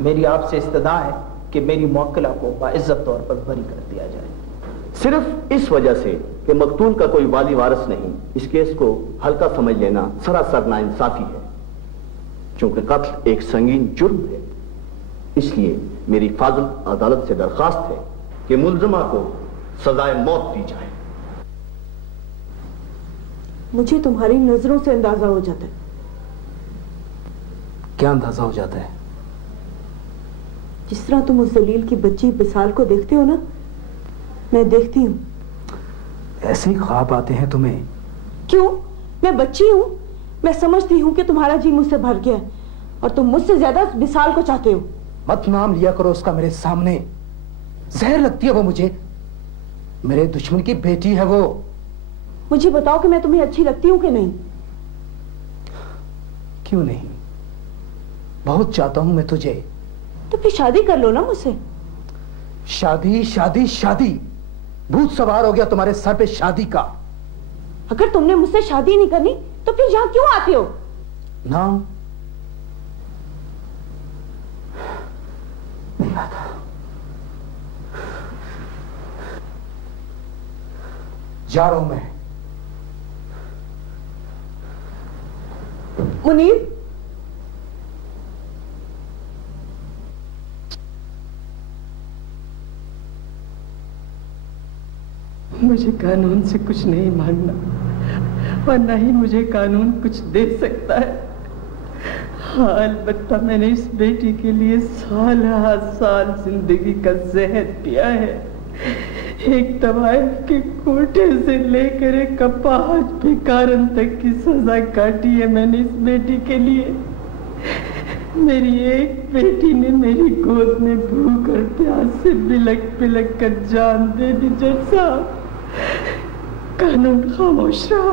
मेरी आपसे इस्तदा है कि मेरी मुवक्किला को बाइज्जत तौर पर बरी कर दिया जाए। सिर्फ इस वजह से कि मकतूल का कोई वाली वारिस नहीं, इस केस को हल्का समझ लेना सरासर नाइंसाफी है। चूंकि कत्ल एक संगीन जुर्म है, इसलिए मेरी फाजिल अदालत से दरखास्त है कि मुलजिमा को सजाए मौत दी जाए। मुझे तुम्हारी नजरों से अंदाजा हो जाता है। क्या अंदाजा हो जाता है? जिस तरह तुम उस जलील की बच्ची बिसाल को देखते हो ना, मैं देखती हूं। ऐसे ही ख्वाब आते हैं तुम्हें? क्यों? मैं बच्ची हूं। मैं समझती हूं कि तुम्हारा जी मुझसे भर गया है और तुम मुझसे ज्यादा बिसाल को चाहते हो। मत नाम लिया करो उसका मेरे सामने, जहर लगती है वो मुझे। मेरे दुश्मन की बेटी है वो। मुझे बताओ कि मैं तुम्हें अच्छी लगती हूं कि नहीं? क्यों नहीं, बहुत चाहता हूं मैं तुझे। तो फिर शादी कर लो ना मुझसे। शादी शादी शादी, भूत सवार हो गया तुम्हारे सर पे शादी का। अगर तुमने मुझसे शादी नहीं करनी तो फिर यहां क्यों आते हो? ना नहीं आता। जा रहा हूं मैं। मुनीर, मुझे कानून से कुछ नहीं मांगना और न ही मुझे कानून कुछ दे सकता है। हाँ, अलबत्ता मैंने इस बेटी के लिए साल साल जिंदगी का जहर पिया है। एक तवाइफ के कोटे से लेकर एक अपाहज भिखारन तक की सजा काटी है मैंने इस बेटी के लिए। मेरी एक बेटी ने मेरी गोद में भूख और प्यास से बिलक बिलक कर जान दे दी। जज साहब, कानून खामोश रहा।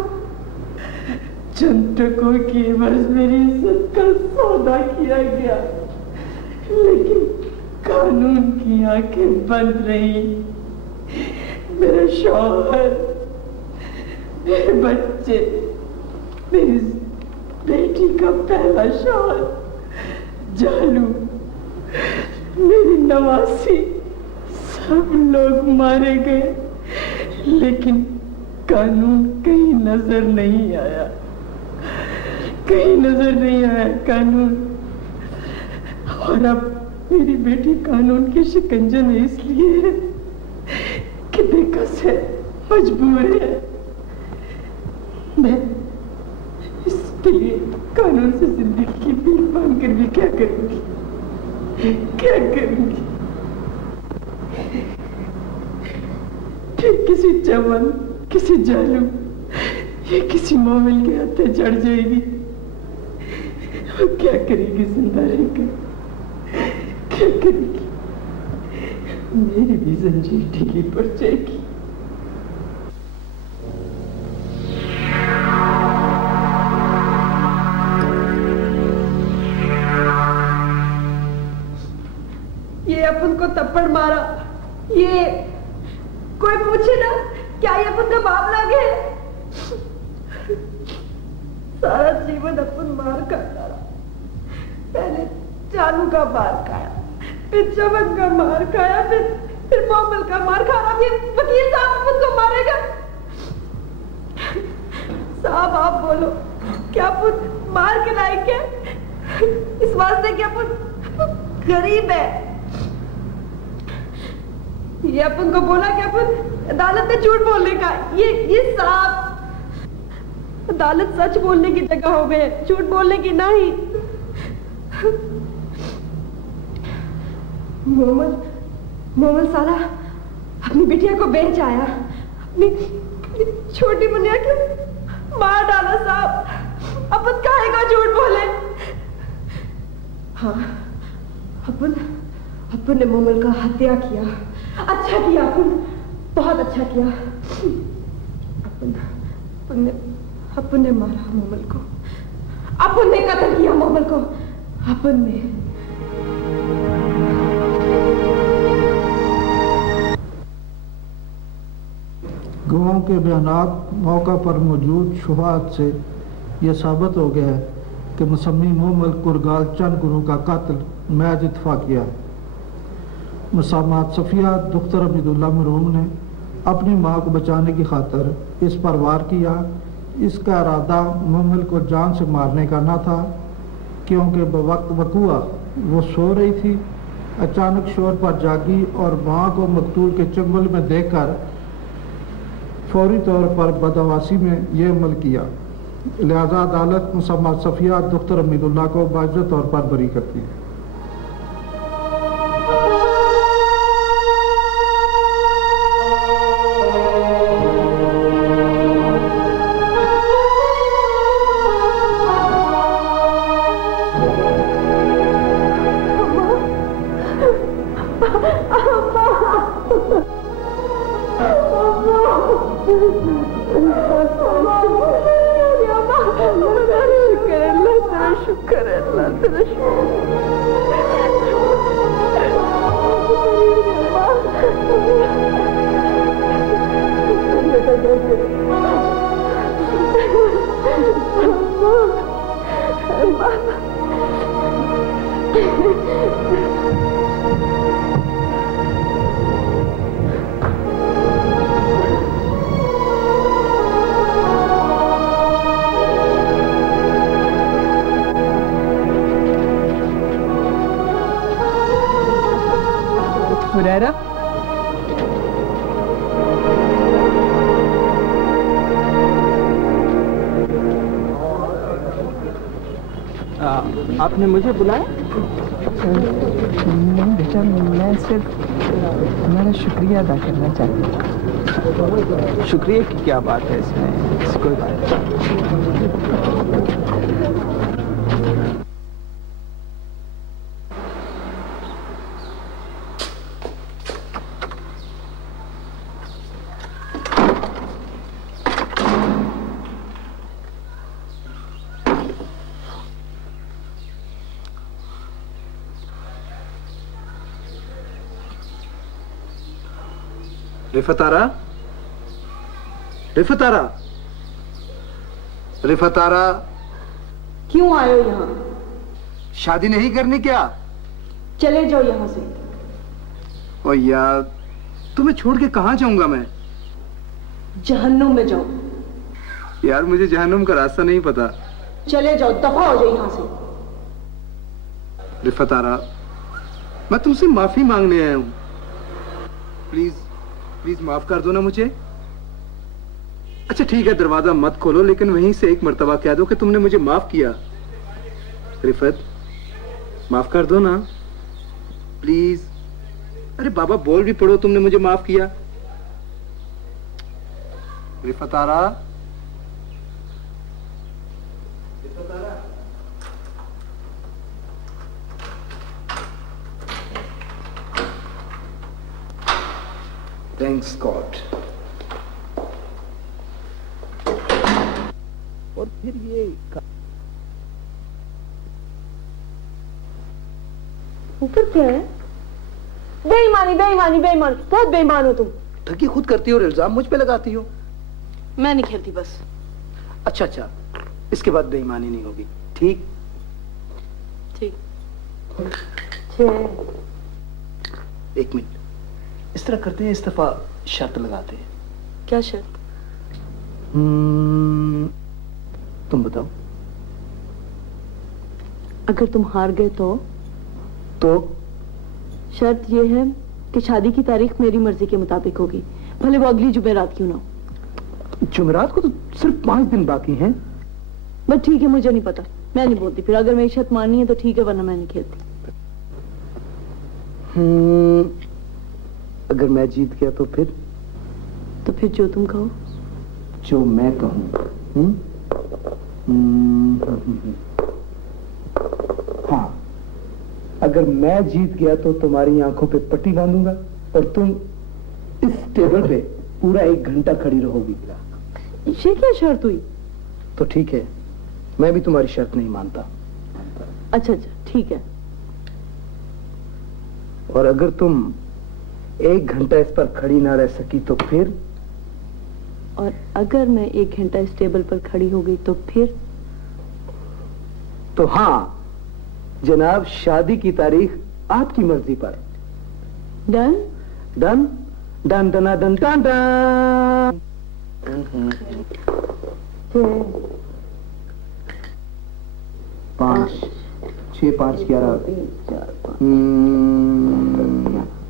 चंद टकों की एवज मेरी इज्जत का सौदा किया गया, लेकिन कानून की आंखें बंद रही। मेरे शौहर, मेरे बच्चे, मेरी बेटी का पहला शौहर जालू, मेरी नवासी, सब लोग मारे गए, लेकिन कानून कहीं नजर नहीं आया। कहीं नजर नहीं आया कानून। और अब मेरी बेटी कानून के शिकंजे में इसलिए है कि बेकस है, मजबूर है। मैं इसके लिए कानून से जिंदगी की भीख मांग कर भी क्या करूंगी? क्या करूंगी? फिर किसी चमन, किसी जालू या किसी मोमिल के हाथे चढ़ जाएगी। वो क्या करेगी जिंदा रहकर? क्या करेगी? मेरी भी जंजीर ढीली पड़ जाएगी। ये अपन को थप्पड़ मारा, ये कोई पूछे ना क्या ये अपन का बाप लागे? सारा जीवन अपन मार खाता रहा। पहले चालू का मार खाया, फिर चमन का मार खाया, फिर मोहम्मद का मार खाया। ये वकील साहब अपन को मारेगा? साहब आप बोलो, क्या अपन मार के लायक है? इस वास्ते कि अपन गरीब है। ये अपन को बोला कि अपन अदालत में झूठ बोलने का। ये साहब, अदालत सच बोलने की जगह हो गए, झूठ बोलने की नहीं। मोहम्मद साला अपनी बिटिया को बेच आया, अपनी छोटी मुनिया को मार डाला। साहब अपन काहे का झूठ बोले? हाँ, अपन ने मोहम्मद का हत्या किया। अच्छा किया अपन, बहुत अच्छा किया। अपन ने मारा मोहम्मद को, अपन ने कत्ल किया मोहम्मद को, अपन ने। गवाहों के बयानात मौका पर मौजूद शुबहात से यह साबित हो गया है कि मुसम्मी मोहम्मद कुरगाल चंद गुरु का कातिल महज इत्तफाकिया है। मुसामात सफिया दुख्तर अमीदुल्लाह मरहूम ने अपनी माँ को बचाने की खातिर इस पर वार किया। इसका इरादा मुअम्मल को जान से मारने का न था, क्योंकि बवक्त वक़ुआ वो सो रही थी। अचानक शोर पर जागी और माँ को मकतूल के चंगुल में देखकर फौरी तौर पर बदहवासी में यह अमल किया। लिहाजा अदालत मुसम्मा सफिया दुख्तर अमीदुल्लाह को बाज़ तौर पर बरी करती है। हुरैरा, आपने मुझे बुलाया? नहीं बेटा, मैं सिर्फ तुम्हारा शुक्रिया अदा करना चाहती हूँ। शुक्रिया की क्या बात है इसमें? कोई बात नहीं। रिफतारा, रिफतारा, रिफतारा, क्यों आए हो यहाँ? शादी नहीं करनी क्या? चले जाओ यहाँ से। ओ यार, तुम्हें छोड़ के कहाँ जाऊंगा मैं? जहन्नुम में जाओ। यार मुझे जहन्नुम का रास्ता नहीं पता। चले जाओ, दफा हो जाओ यहाँ से। रिफतारा, मैं तुमसे माफी मांगने आया हूँ। प्लीज प्लीज माफ कर दो ना मुझे। अच्छा ठीक है, दरवाजा मत खोलो, लेकिन वहीं से एक मर्तबा कह दो कि तुमने मुझे माफ किया। रिफत, माफ कर दो ना प्लीज। अरे बाबा बोल भी पड़ो, तुमने मुझे माफ किया। रिफतारा, थैंक्स गॉड। और फिर ये ऊपर क्या है? बेईमानी, बेईमानी, बेईमान, बहुत बेईमान हो तुम। ठगी खुद करती हो और इल्जाम मुझ पे लगाती हो। मैं नहीं खेलती बस। अच्छा अच्छा, इसके बाद बेईमानी नहीं होगी, ठीक? ठीक। एक मिनट, इस तरह करते हैं, इस दफा शर्त लगाते हैं। क्या शर्त? तुम बताओ। अगर तुम हार गए तो शर्त यह है कि शादी की तारीख मेरी मर्जी के मुताबिक होगी, भले वो अगली जुमेरात क्यों ना हो। जुमेरात को तो सिर्फ 5 दिन बाकी हैं। बस ठीक है, मुझे नहीं पता, मैं नहीं बोलती। फिर अगर मेरी शर्त माननी है तो ठीक है, वरना मैं नहीं खेलती। अगर मैं जीत गया तो फिर? तो फिर जो तुम कहो। जो मैं कहूं। हाँ, अगर मैं जीत गया तो तुम्हारी आंखों पे पट्टी बांधूंगा और तुम इस टेबल पे पूरा 1 घंटा खड़ी रहोगी। ये क्या शर्त हुई? तो ठीक है, मैं भी तुम्हारी शर्त नहीं मानता। अच्छा अच्छा ठीक है। और अगर तुम 1 घंटा इस पर खड़ी ना रह सकी तो फिर? और अगर मैं 1 घंटा इस टेबल पर खड़ी हो गई तो फिर? तो हाँ, जनाब, शादी की तारीख आपकी मर्जी पर। डन। डन डन डना डन डन डन। 5 6 5 11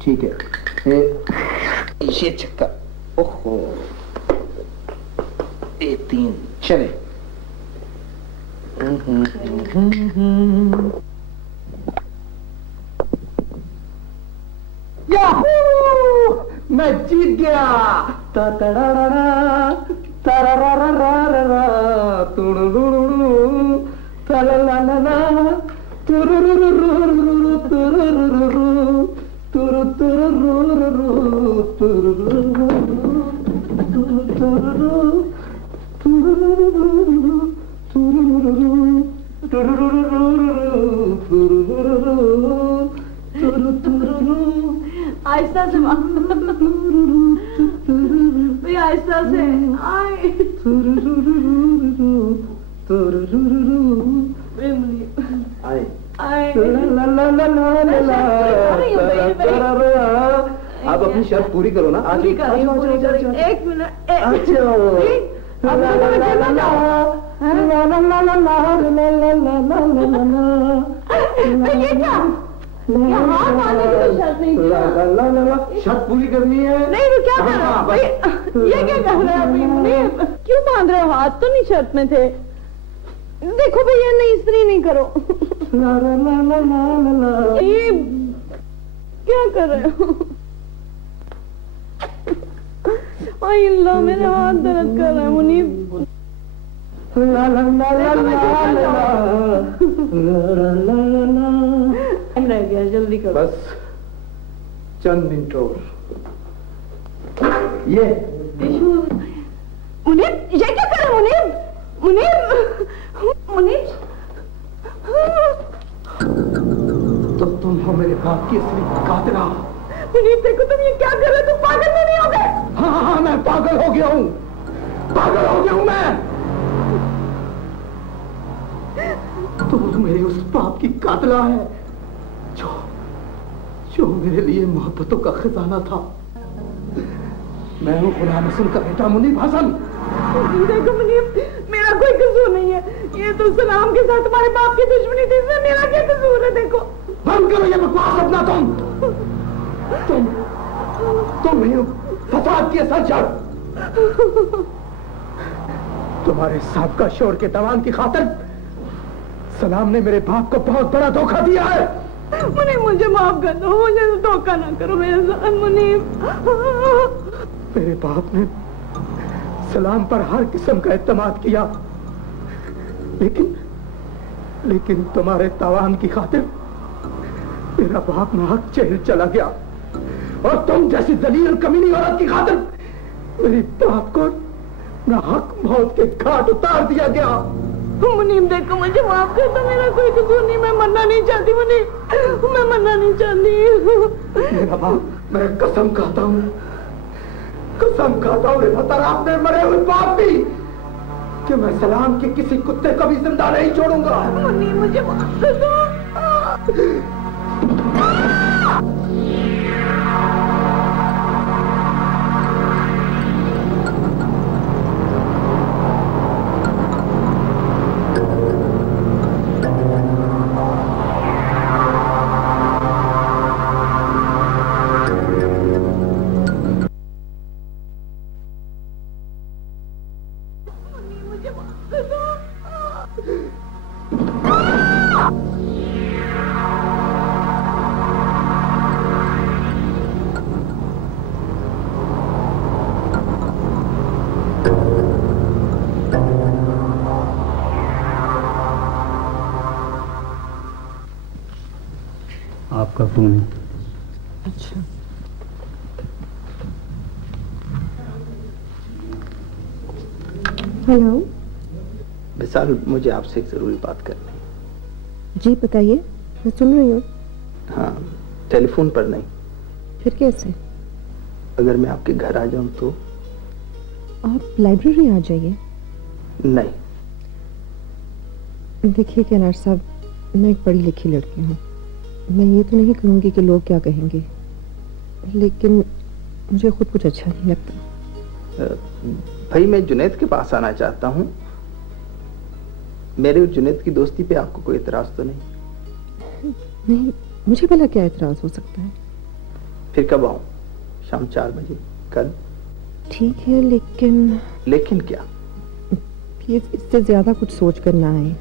ठीक है। ये छक्का, ओहो, ये 3 चले। याहू, मैं जीत गया। तारारारा, तारारारा, तुरुरुरु, तालालाला, तुरुरुरुरु, तुरुरुरु, तुरुरुरु, तुरुरुरु, तुरुरुरु, आहिस्ता से भाई, आहिस्ता से। आए आप अपनी शर्त पूरी करो ना। पूरी करो। 1 मिनट। ये क्या? हाथ मारने की तो शर्त नहीं थी। शर्त पूरी करनी है। नहीं तो क्या कर रहे हो? ये क्या कर रहे हो? क्यों बांध रहे हो? हाथ तो नहीं शर्त में थे। देखो भैया, नहीं इस्त्री नहीं करो। ये क्या कर रहे हो? ओए अल्लाह, मेरे हाथ दर्द कर रहा है मुनीब। रह गया, जल्दी करो। बस चंद मिनट और। ये मुनीब, ये क्या कर रहे हो मुनीब? मुनीब, मुनीब। तो तुम हो मेरे बाप की असली कातिला। मुनीब देखो, तुम ये क्या कर रहे हो? तुम पागल तो नहीं हो गए? हाँ, मैं पागल हो गया हूँ, पागल हो गया हूँ मैं। तुम मेरे उस बाप की कातिला है जो मेरे लिए मोहब्बतों का खजाना था। मैं हूँ गुलाम हसन का बेटा मुनीब हसन। देखो मुनीब, मेरा कोई कसूर नहीं है। ये तो सलाम के साथ तुम्हारे बाप की दुश्मनी थी, इसमें मेरा क्या कसूर है? देखो, बंद करो ये बकवास अपना। तुम ही फसाद की असल जड़। तुम्हारे साहब शोर के दवान की खातिर सलाम ने मेरे बाप को बहुत बड़ा धोखा दिया है। मुनीब, मुझे माफ कर दो, मुझे तो धोखा ना करो मेरे साथ मुनीब। मेरे बाप ने सलाम पर हर किस्म का एतमाद किया, लेकिन तुम्हारे तावान की खातिर मेरा बाप नाहक जेल चला गया, और तुम जैसी दलील कमीनी औरत की खातिर मेरे बाप को नाहक मौत के घाट उतार दिया गया। मुनीब देखो, मुझे माफ कर दो, मेरा कोई कसूर नहीं। मैं मरना नहीं चाहती मुनीब, मैं मरना नहीं चाहती। मेरा बाप, मैं कसम खाता हूँ आपने मरे हुए बाप भी, कि मैं सलाम के किसी कुत्ते को भी जिंदा नहीं छोड़ूंगा। मुनीब मुझे माफ कर दो। आपका फोन है। अच्छा, हेलो। विशाल, मुझे आपसे एक जरूरी बात करनी है। जी बताइए, मैं सुन रही हूँ। हाँ, टेलीफोन पर नहीं। फिर कैसे? अगर मैं आपके घर आ जाऊं तो? आप लाइब्रेरी आ जाइए। नहीं। देखिए केनार साहब, मैं एक पढ़ी लिखी लड़की हूँ। मैं ये तो नहीं कहूँगी कि लोग क्या कहेंगे, लेकिन मुझे खुद कुछ अच्छा नहीं लगता। भाई मैं जुनैद के पास आना चाहता हूँ। मेरे और जुनैद की दोस्ती पे आपको कोई एतराज तो नहीं? नहीं, मुझे भला क्या एतराज हो सकता है। फिर कब आऊँ? शाम 4 बजे कल? ठीक है, लेकिन क्या? प्लीज इससे ज्यादा कुछ सोच कर ना आए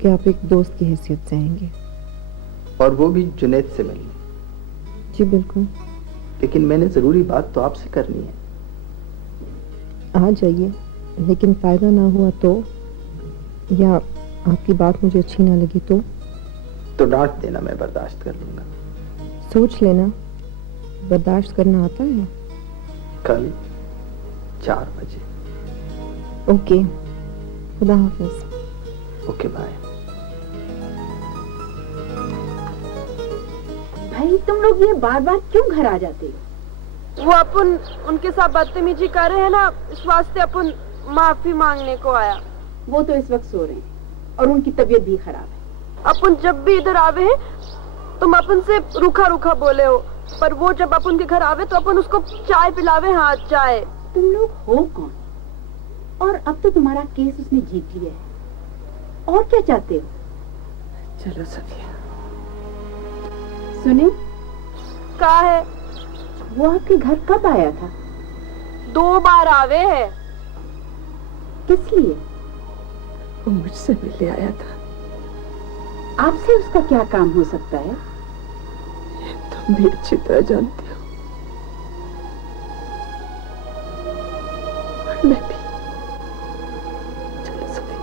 कि आप एक दोस्त की हैसियत से आएंगे। और वो भी जुनैद से मिलने? जी बिल्कुल। लेकिन मैंने जरूरी बात तो आपसे करनी है। आ जाइए, लेकिन फायदा ना हुआ तो, या आपकी बात मुझे अच्छी ना लगी तो डांट देना, मैं बर्दाश्त कर लूंगा। सोच लेना, बर्दाश्त करना आता है। कल 4 बजे। ओके, खुदा हाफिज। Okay bye. भाई तुम लोग ये बार बार क्यों घर आ जाते हो? वो अपन उनके साथ बदतमीजी कर रहे हैं ना, इस वास्ते अपन माफी मांगने को आया। वो तो इस वक्त सो रहे हैं और उनकी तबीयत भी खराब है। अपन जब भी इधर आवे हैं तुम अपन से रूखा रूखा बोले हो, पर वो जब अपन के घर आवे तो अपन उसको चाय पिलावे। हाँ चाय। तुम लोग हो कौन? और अब तो तुम्हारा केस उसने जीत लिया है, और क्या चाहते हो? चलो सफिया। सुने, का है? वो आपके घर कब आया था? 2 बार आवे है। किस लिए? वो मुझसे मिलने आया था। आपसे उसका क्या काम हो सकता है? ये तुम भी अच्छी तरह जानती हो। और मैं भी। चलो सफिया।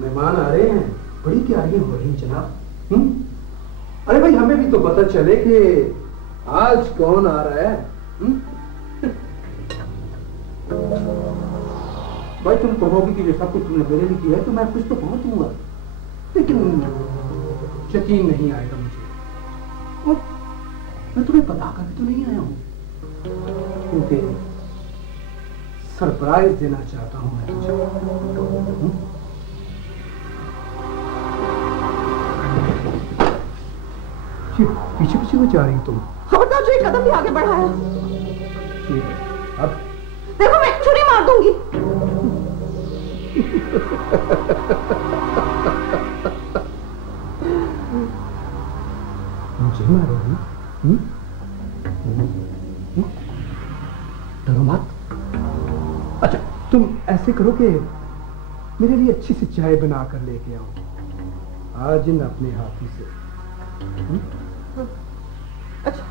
मेहमान आ रहे हैं, बड़ी तैयारियां हो रही हैं जनाब। अरे भाई हमें भी तो पता चले कि आज कौन आ रहा है। भाई तुम कहोगे कि ये सब कुछ तुमने मेरे लिए किया है तो मैं कुछ तो बहुत दूंगा, लेकिन यकीन नहीं आएगा मुझे। और मैं तुम्हें बता कर भी तो नहीं आया हूं, क्योंकि सरप्राइज देना चाहता हूं मैं तुझे। पीछे पीछे में जा रही तुम? खबरदार, जो एक कदम भी आगे बढ़ाया। अब देखो मैं छुरी मार दूंगी। मुझे मारोगी? डरो मत। अच्छा तुम ऐसे करो कि मेरे लिए अच्छी सी चाय बना कर लेके आओ आज इन अपने हाथों से। अच्छा,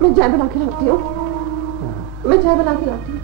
मैं चाय बना के लाती हूँ। मैं चाय बना के लाती हूँ।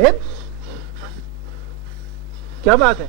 फिलिप, क्या बात है?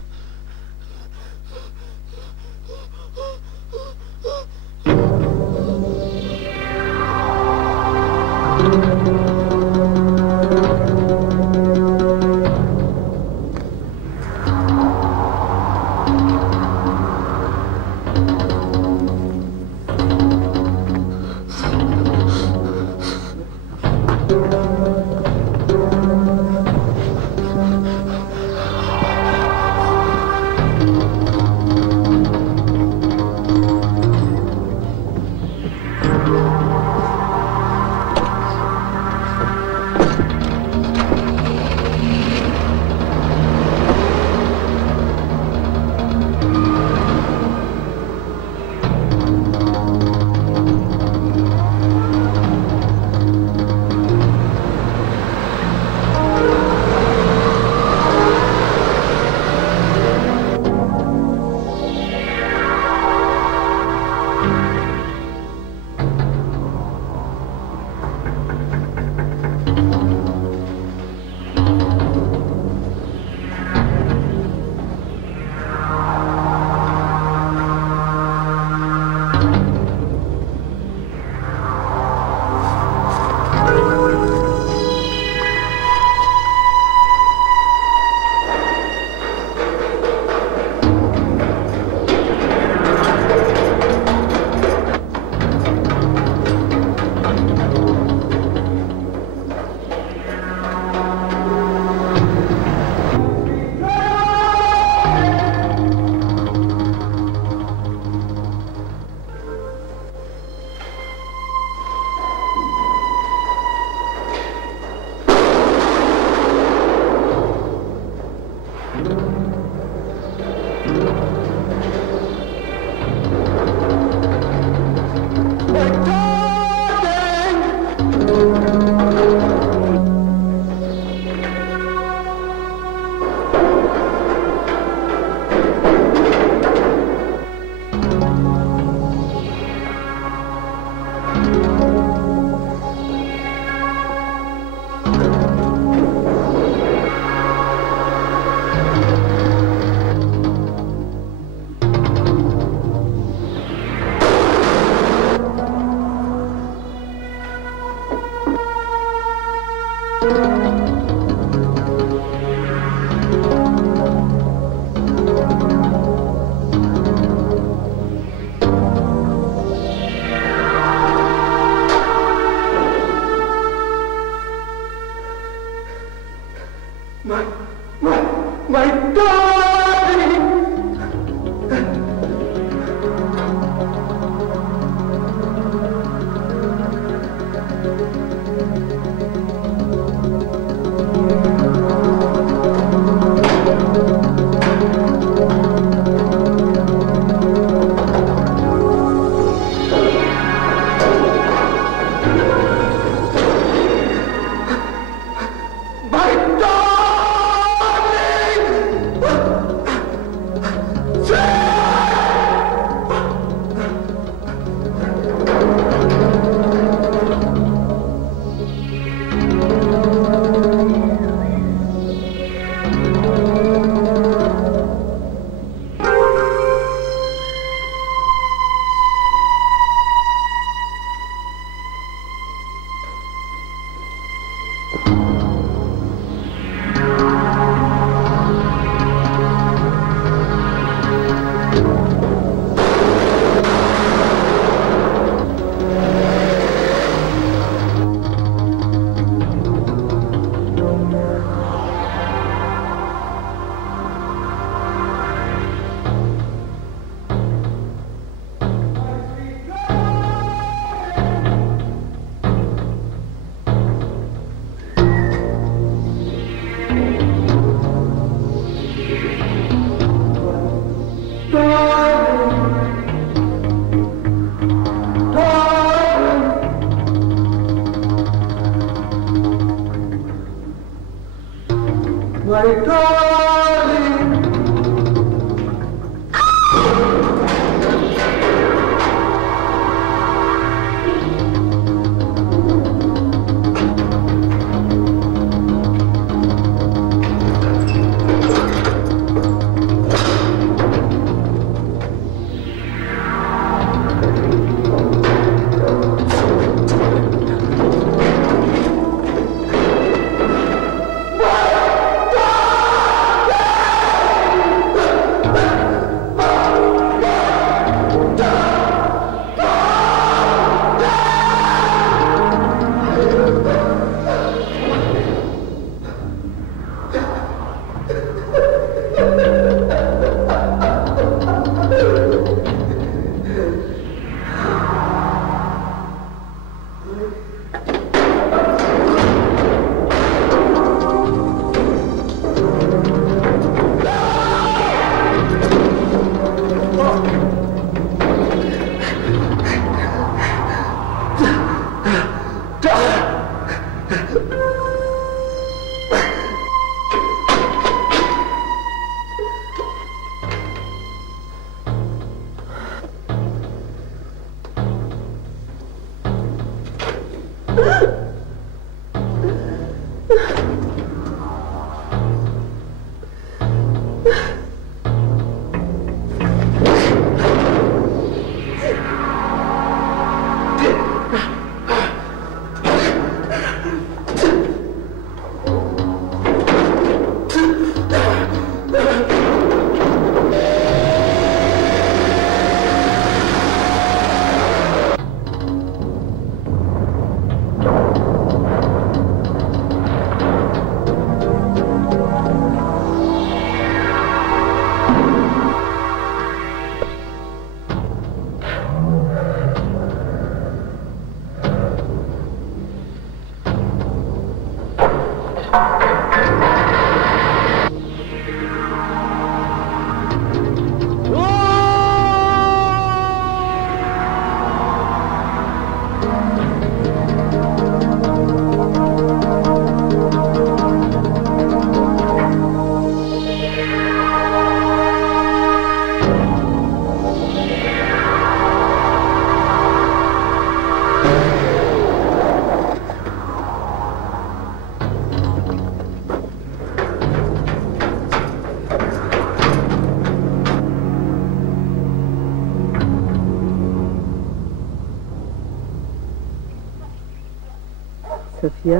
सफिया,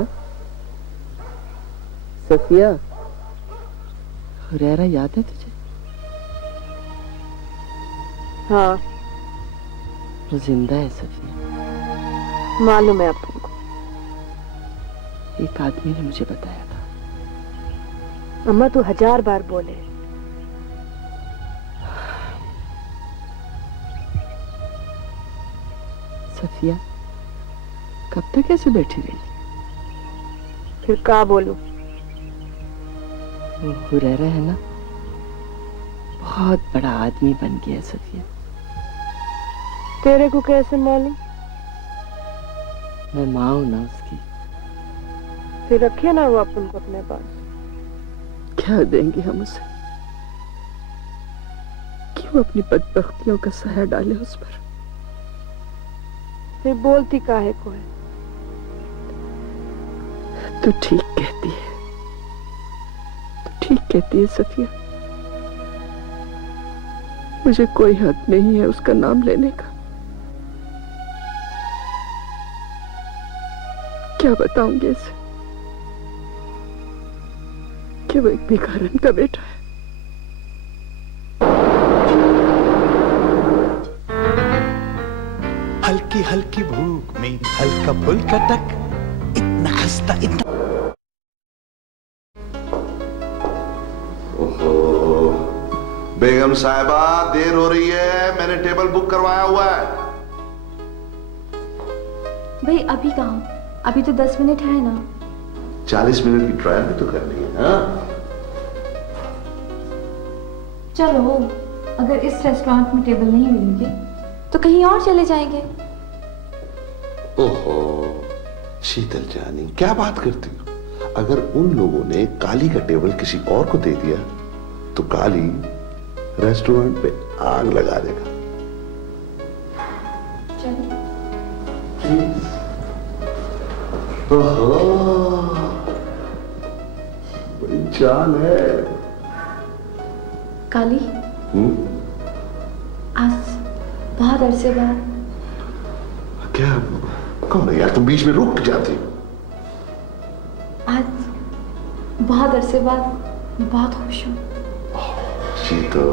सफिया, हुरैरा याद है तुझे? हाँ, वो जिंदा है सफिया। मालूम है अपन को। एक आदमी ने मुझे बताया था। अम्मा तू 1000 बार बोले। सफिया, कब तक ऐसे बैठी रही? फिर क्या बोलूं? वो हुरैरा है ना, बहुत बड़ा आदमी बन गया सफिया। तेरे को कैसे मालूम? मैं माँ हूं ना उसकी। फिर रखिए ना वो अपन को अपने पास। क्या देंगे हम उसे? क्यों अपनी बदबख्तियों का साया डाले उस पर? फिर बोलती काहे को है? तू ठीक कहती है, तू ठीक कहती है सफिया। मुझे कोई हक नहीं है उसका नाम लेने का। क्या बताऊंगी इसे कि वो एक भिखारन का बेटा है। हल्की हल्की भूख में हल्का फुल्का टक, इतना खस्ता इतना। ओहो, बेगम साहिबा देर हो रही है, मैंने टेबल बुक करवाया हुआ है। भाई अभी कहाँ? अभी तो 10 मिनट है ना। 40 मिनट की ट्रायल भी तो करनी है। हाँ? चलो, अगर इस रेस्टोरेंट में टेबल नहीं मिलेंगे तो कहीं और चले जाएंगे। ओहो शीतल जानी, क्या बात करती हो? अगर उन लोगों ने काली का टेबल किसी और को दे दिया तो काली रेस्टोरेंट पे आग लगा देगा। चलो। ओहो, बड़ी चाल है। काली, आज बहुत अरसे बाद। क्या? कौन है यार? तुम बीच में रुक जाती हो। आज बहुत अरसे बाद बहुत खुश हूँ। शीतल,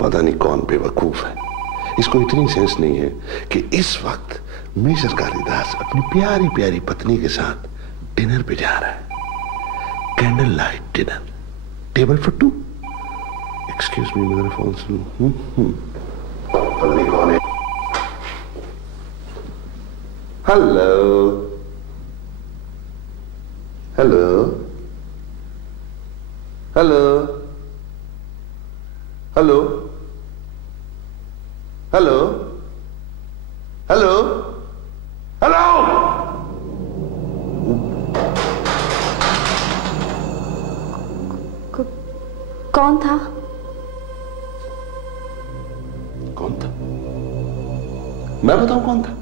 पता नहीं कौन बेवकूफ है, इसको इतनी सेंस नहीं है कि इस वक्त मेजर कालिदास अपनी प्यारी प्यारी पत्नी के साथ डिनर पे जा रहा है। Candle light dinner, table for 2। Excuse me, मेरा फोन सुनो। पता नहीं कौन है। Hello hello hello hello hello hello hello. कौन था? कौन था? मैं बताऊं कौन था?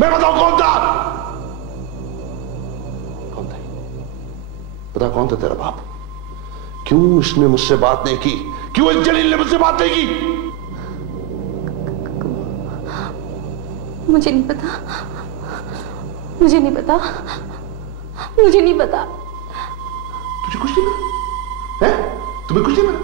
मैं बताऊं कौन था? बता कौन था तेरा बाप? क्यों इसने मुझसे बात नहीं की? क्यों इस जलील ने मुझसे बात नहीं की? मुझे नहीं पता, मुझे नहीं पता, मुझे नहीं पता। तुझे कुछ नहीं पता? हैं? तुम्हें कुछ नहीं पता?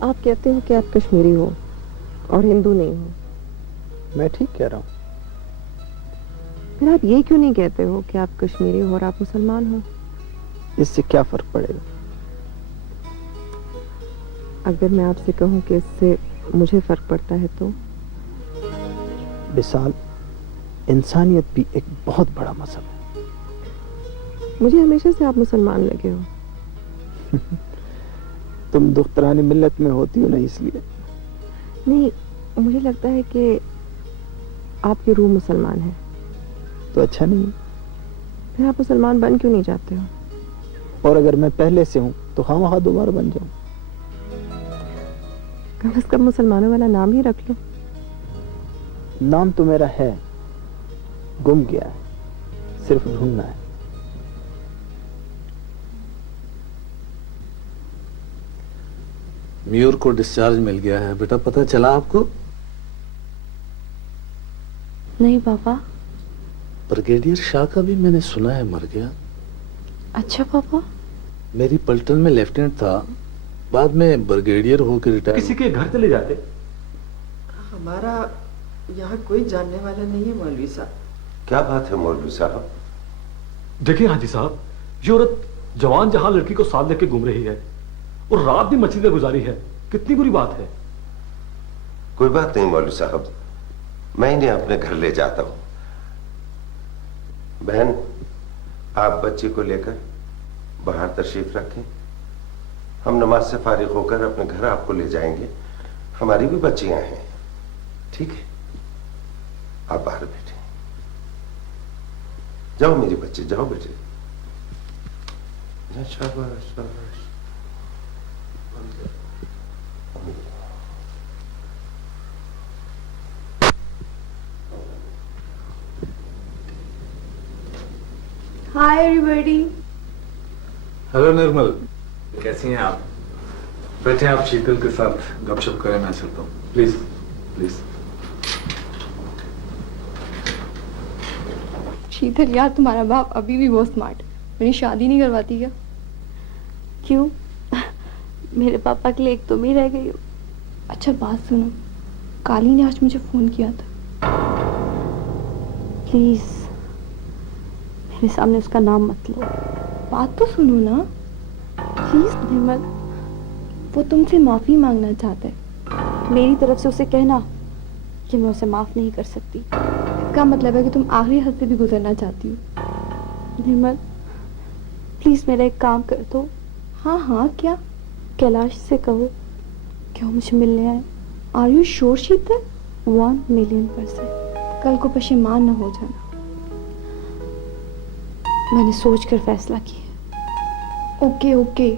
आप कहते हो कि आप कश्मीरी हो और हिंदू नहीं हो। मैं ठीक कह रहा हूँ। फिर आप ये क्यों नहीं कहते हो कि आप कश्मीरी हो और आप मुसलमान हो? इससे क्या फर्क पड़ेगा? अगर मैं आपसे कहूँ कि इससे मुझे फर्क पड़ता है तो? विशाल, इंसानियत भी एक बहुत बड़ा मसला है। मुझे हमेशा से आप मुसलमान लगे हो। तुम दुख्तरानी मिल्लत में होती हो ना, इसलिए। नहीं, मुझे लगता है कि आपकी रूह मुसलमान है। तो अच्छा नहीं? फिर आप मुसलमान बन क्यों नहीं जाते हो? और अगर मैं पहले से हूं तो खामखा दोबारा बन जाऊं। कम से कम मुसलमानों वाला नाम ही रख लो। नाम तो मेरा है, गुम गया है, सिर्फ ढूंढना है। म्यूर को डिस्चार्ज मिल गया है। बेटा पता चला आपको? नहीं पापा। ब्रिगेडियर शाह का भी मैंने सुना है मर गया। अच्छा पापा। मेरी पलटन में लेफ्टिनेंट था, बाद में ब्रिगेडियर होकर रिटायर। किसी के घर चले जाते। हमारा यहाँ कोई जानने वाला नहीं है मौलवी साहब। क्या बात है मौलवी साहब? देखिए हाजी साहब, ये औरत जवान जहां लड़की को साथ लेके घूम रही है और रात भी मस्जिद में गुजारी है। कितनी बुरी बात है। कोई बात नहीं मौलवी साहब, मैं इन्हें अपने घर ले जाता हूं। बहन, आप बच्ची को लेकर बाहर तशरीफ रखें। हम नमाज से फारिग होकर अपने घर आपको ले जाएंगे। हमारी भी बच्चियां हैं, ठीक है? आप बाहर बैठे। जाओ मेरी बच्ची, जाओ बेटे। शाबाश शाबाश। Hi everybody. हेलो निर्मल, कैसी हैं आप? बैठे आप शीतल के साथ गपशप करें, मैं चलता हूँ। Please please. शीतल यार, तुम्हारा बाप अभी भी बहुत स्मार्ट। मेरी शादी नहीं करवाती क्या? क्यों? मेरे पापा के लिए एक तुम ही रह गई हो। अच्छा बात सुनो, काली ने आज मुझे फोन किया था। प्लीज मेरे सामने उसका नाम मत लो। बात तो सुनो ना प्लीज निर्मल। वो तुमसे माफी मांगना चाहता है। मेरी तरफ से उसे कहना कि मैं उसे माफ नहीं कर सकती। इसका मतलब है कि तुम आखिरी हद से भी गुजरना चाहती हो। निर्मल प्लीज मेरा एक काम कर दो। हाँ हाँ, क्या? कैलाश से कहो कि वो मुझे मिलने आए। आर यू श्योर शीतल? 1,000,000%। कल को पशेमान न हो जाना। मैंने सोचकर फैसला किया। Okay okay.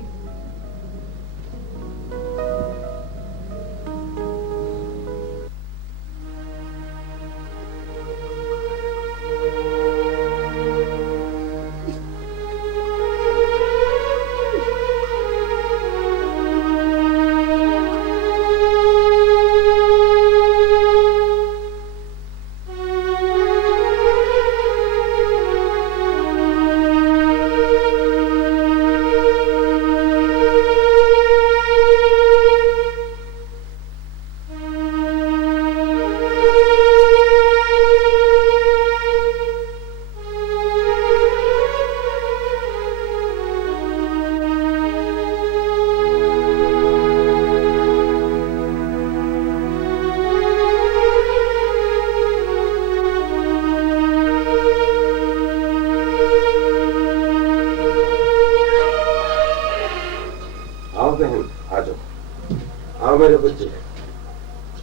मेरे बच्चे,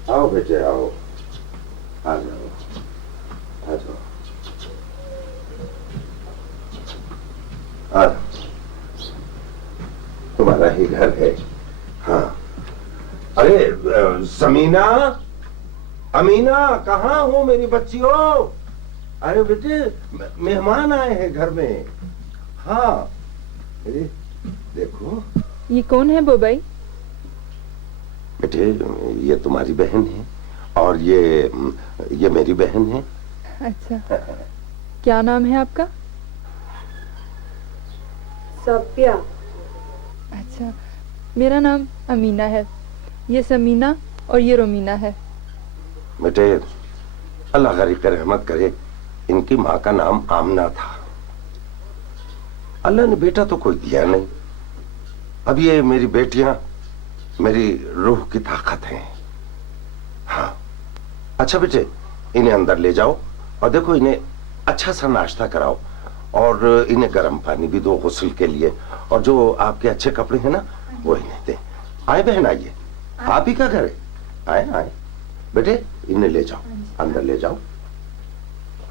आओ बेटे आओ, आ जाओ आ जाओ आ जाओ, तुम्हारा ही घर है। हाँ, अरे समीना, अमीना, कहाँ हो मेरी बच्चियों? अरे बेटे, मेहमान आए हैं घर में। हाँ, अरे देखो। ये कौन है बोबाई? बेटे, ये तुम्हारी बहन है और ये मेरी बहन है। अच्छा, क्या नाम है आपका? सफिया। अच्छा, मेरा नाम अमीना है। ये समीना और ये रोमीना है। बेटे, अल्लाह गरीब पे रहमत करे, इनकी माँ का नाम आमना था। अल्लाह ने बेटा तो कोई दिया नहीं। अब ये मेरी बेटियां मेरी रूह की ताकत हैं। हाँ, अच्छा बेटे, इन्हें अंदर ले जाओ और देखो इन्हें अच्छा सा नाश्ता कराओ और इन्हें गर्म पानी भी दो गुस्ल के लिए, और जो आपके अच्छे कपड़े हैं ना वो इन्हें दे। आए बहन, आइए, आप ही का घर है, आए आए बेटे, इन्हें ले जाओ, अंदर ले जाओ,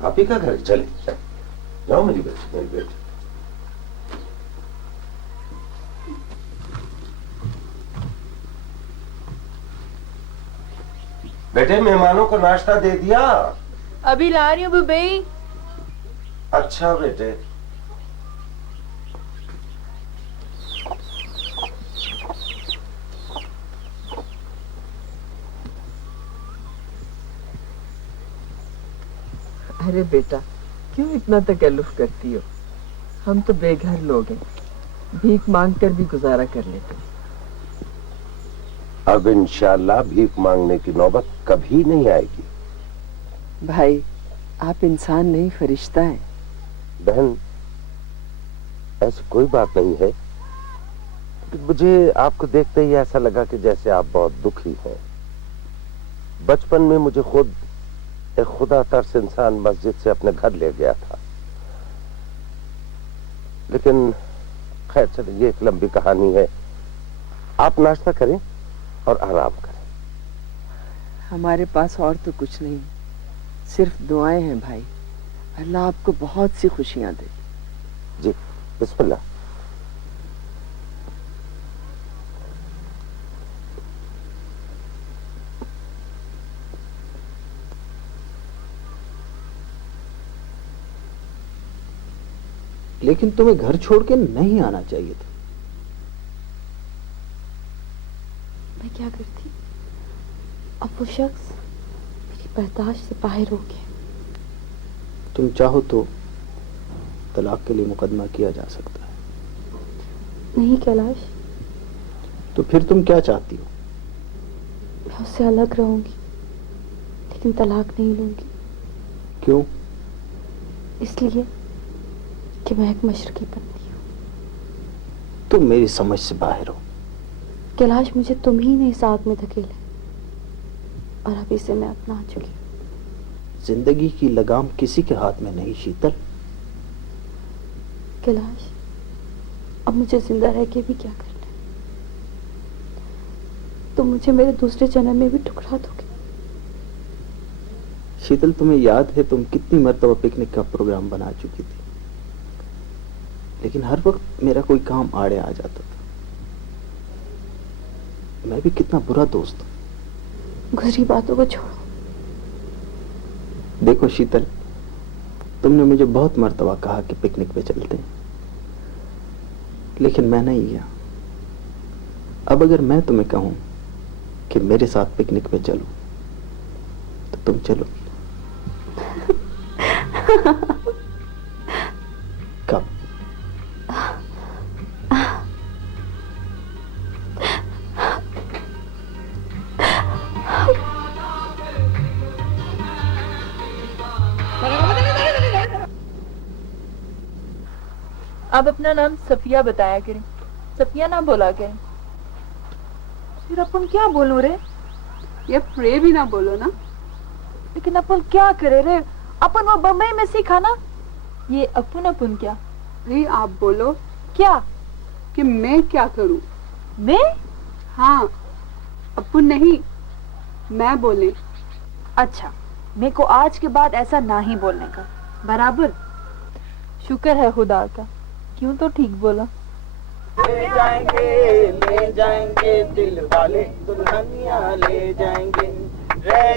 आप ही का घर है, चले जाओ मेरी बेटी, मेरी बेटी। बेटे, मेहमानों को नाश्ता दे दिया? अभी ला रही हूँ बुबई। अच्छा बेटे। अरे बेटा, क्यों इतना तकल्लुफ करती हो? हम तो बेघर लोग हैं, भीख मांग कर भी गुजारा कर लेते हैं। अब इंशाल्लाह भीख मांगने की नौबत कभी नहीं आएगी। भाई, आप इंसान नहीं, फरिश्ता हैं। बहन, ऐसी कोई बात नहीं है। मुझे आपको देखते ही ऐसा लगा कि जैसे आप बहुत दुखी हैं। बचपन में मुझे खुद एक खुदा तर्स इंसान मस्जिद से अपने घर ले गया था, लेकिन खैर चलिए, ये एक लंबी कहानी है। आप नाश्ता करें और आराम करें। हमारे पास और तो कुछ नहीं, सिर्फ दुआएं हैं भाई। अल्लाह आपको बहुत सी खुशियां दे। जी, बिस्मिल्लाह। लेकिन तुम्हें घर छोड़ के नहीं आना चाहिए था। मैं क्या करती? अब वो शख्स मेरी बर्दाश्त से बाहर हो गया। तुम चाहो तो तलाक के लिए मुकदमा किया जा सकता है। नहीं कैलाश, तो फिर तुम क्या चाहती हो? मैं उससे अलग रहूंगी, लेकिन तलाक नहीं लूंगी। क्यों? इसलिए कि मैं एक मशरकी बंदी हूँ। तुम मेरी समझ से बाहर हो। कैलाश, मुझे तुम ही ने साथ में धकेला और अभी से मैं अपना चुकी। जिंदगी की लगाम किसी के हाथ में नहीं शीतल। कैलाश, अब मुझे जिंदा रह के भी क्या करना है? तुम मुझे मेरे दूसरे जन्म में भी ठुकरा दोगे। शीतल, तुम्हें याद है तुम कितनी मर्तबा पिकनिक का प्रोग्राम बना चुकी थी, लेकिन हर वक्त मेरा कोई काम आड़े आ जाता था। मैं भी कितना बुरा दोस्त हूं। गुजरी बातों को छोड़ो। देखो शीतल, तुमने मुझे बहुत मर्तबा कहा कि पिकनिक पे चलते हैं, लेकिन मैं नहीं गया। अब अगर मैं तुम्हें कहूं कि मेरे साथ पिकनिक पे चलो तो तुम चलो? कब? अब अपना नाम सफिया बताया करें, सफिया ना बोला करें। फिर अपन क्या बोलूं रे? ये प्रे भी ना बोलो ना। लेकिन अपन क्या करे रे? अपन वो बम्बई में सीखा ना, ये अपन अपन क्या? नहीं, आप बोलो क्या? कि मैं क्या करूं? मैं? हाँ, अप्पू नहीं, मैं बोले। अच्छा, मेरे को आज के बाद ऐसा ना ही बोलने का, बराबर? शुक्र है खुदा का, क्यों तो ठीक बोला। ले जाएंगे दिल वाले दुल्हनिया ले जाएंगे, रह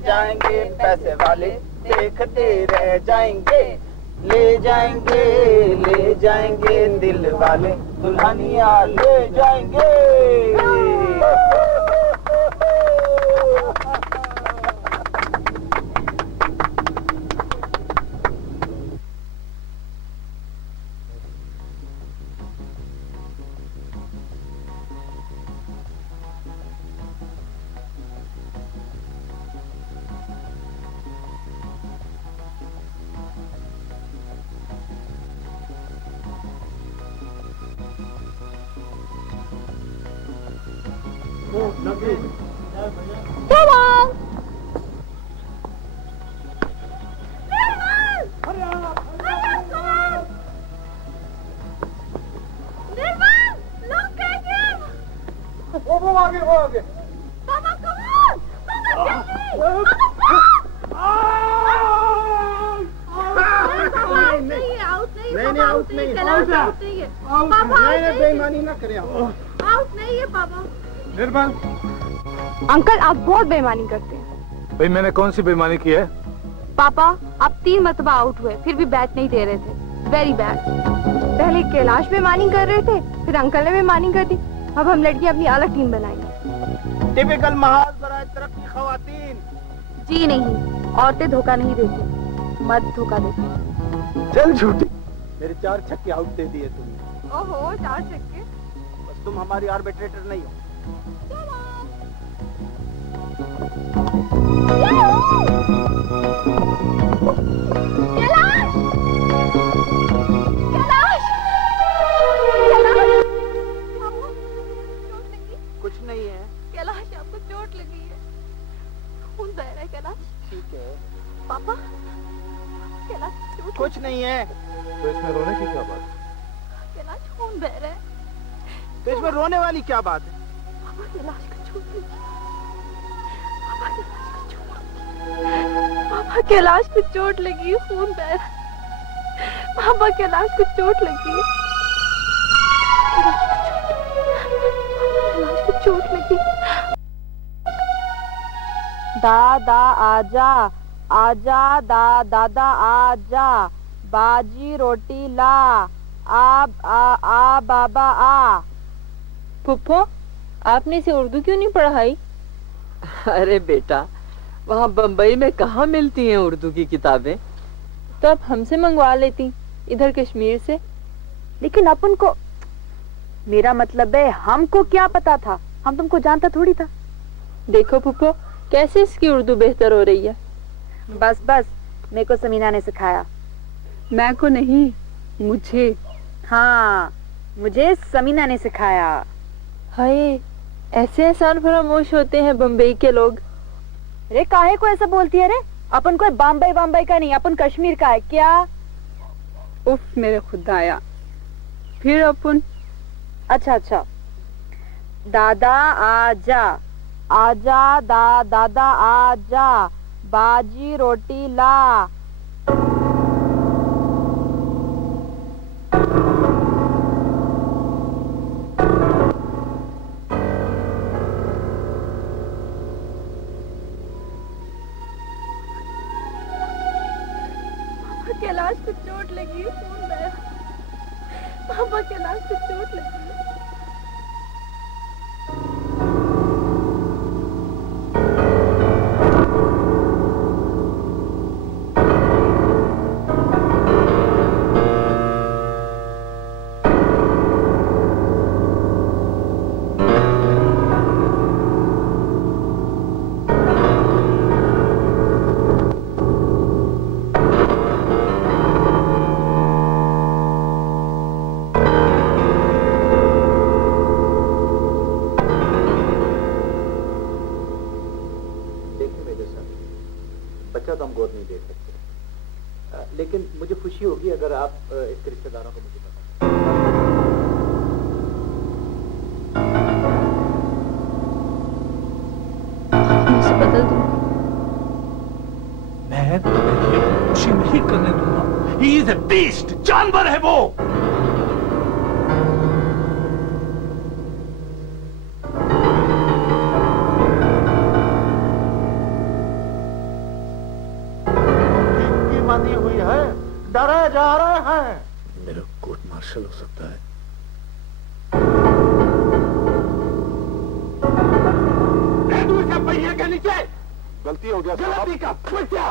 जाएंगे पैसे वाले देखते रह जाएंगे। ले जाएंगे दिल वाले दुल्हनिया ले जाएंगे। बेईमानी ना करें आउट नहीं है पापा। निर्मल, अंकल आप बहुत बेईमानी करते हैं। भाई मैंने कौन सी बेईमानी की है? पापा आप 3 मरतबा आउट हुए, फिर भी बैट नहीं दे रहे थे। Very bad. पहले कैलाश बेईमानी कर रहे थे, फिर अंकल ने बेईमानी कर दी। अब हम लड़कियां अपनी अलग टीम बनाएंगे। टिपिकल महाज बराए तरक्की खवातीन। जी नहीं, औरतें धोखा नहीं देती, मर्द धोखा देते। चल झूठी, मेरे 4 छक्के आउट दे दिए तुमने। ओहो 4 छक्के। बस तुम हमारी आर्बिट्रेटर नहीं हो। कुछ नहीं है। कैलाश आपको चोट लगी है, खून बह रहा है। कैलाश ठीक है पापा, कैलाश चोट। कुछ नहीं है। तो इसमें रोने की क्या बात? कैलाश खून बह रहा है। तो इसमें रोने वाली क्या बात है? पापा कैलाश को चोट लगी। पापा कैलाश को चोट लगी, खून बह रहा है। पापा कैलाश को चोट लगी, कैलाश को चोट लगी। दादा आजा, आजा दादा आजा, बाजी रोटी ला, आ बाबा आ। पुप्पो, आपने इसे उर्दू क्यों नहीं पढ़ाई? अरे बेटा, वहाँ बम्बई में कहाँ मिलती हैं उर्दू की किताबें? तो आप हमसे मंगवा लेती, इधर कश्मीर से। लेकिन अपन को, मेरा मतलब है हमको क्या पता था, हम तुमको जानता थोड़ी था। देखो पुप्पो, कैसे इसकी उर्दू बेहतर हो रही है। बस बस, मेरे को समीना ने सिखाया। मैं को नहीं, मुझे। हाँ, मुझे समीना ने सिखाया। हाय, ऐसे एहसान फरामोश होते हैं बम्बई के लोग। अरे काहे को ऐसा बोलती है रे? अपन कोई बम्बई का नहीं, अपन कश्मीर का है क्या? उफ मेरे खुदाया, फिर अपन। अच्छा, दादा आजा, आजा दादा आजा, बाजी रोटी ला। कैलाश को चोट लगी, खून बह रहा। पापा कैलाश को चोट लगी। बच्चा तो हम गोद नहीं दे सकते, लेकिन मुझे खुशी होगी अगर आप इसके रिश्तेदारों को मुझे बता। मैं तुम्हें खुशी नहीं करने दूंगा। ही इज ए बीस्ट, जानवर है वो। बनी हुई है, डरे जा रहे हैं। मेरा कोर्ट मार्शल हो सकता है। पहिए के नीचे गलती हो गया, गलती का क्या?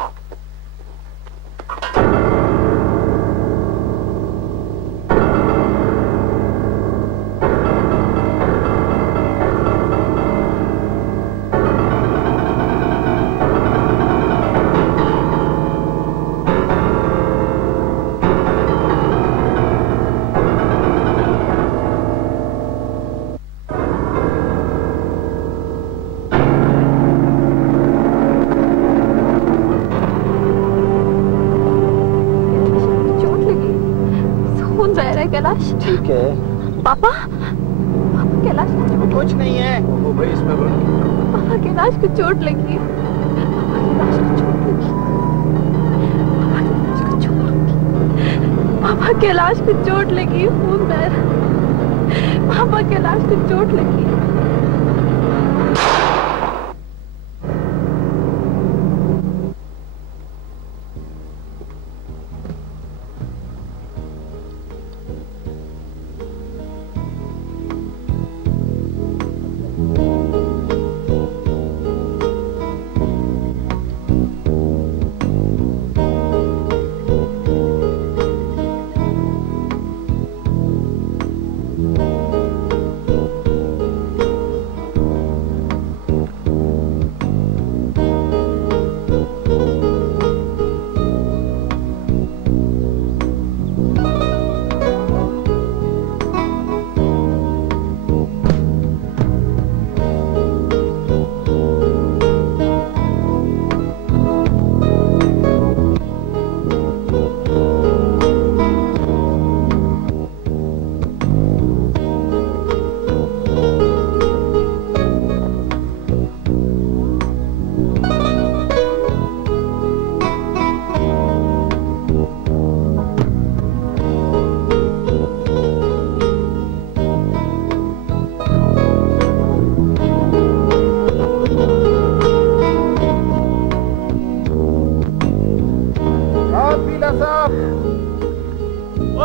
कैलाश ठीक है पापा, कैलाश कुछ नहीं है। वो भाई इसमें पापा कैलाश को चोट लगी। पापा कैलाश को चोट लगी, खून बह रहा। पापा कैलाश को चोट लगी।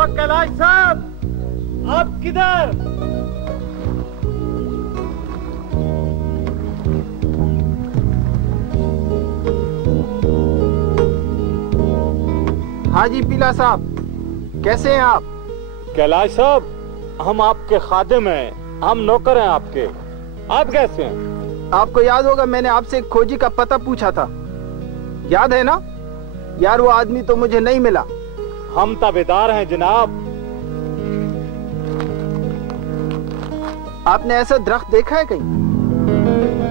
कैलाश साहब, आप किधर? हाँ जी पीला साहब, कैसे हैं आप? कैलाश साहब, हम आपके खादिम हैं, हम नौकर हैं आपके। आप कैसे हैं? आपको याद होगा मैंने आपसे एक खोजी का पता पूछा था, याद है ना? यार वो आदमी तो मुझे नहीं मिला। हम ताबेदार हैं जनाब। आपने ऐसा दरख्त देखा है कहीं?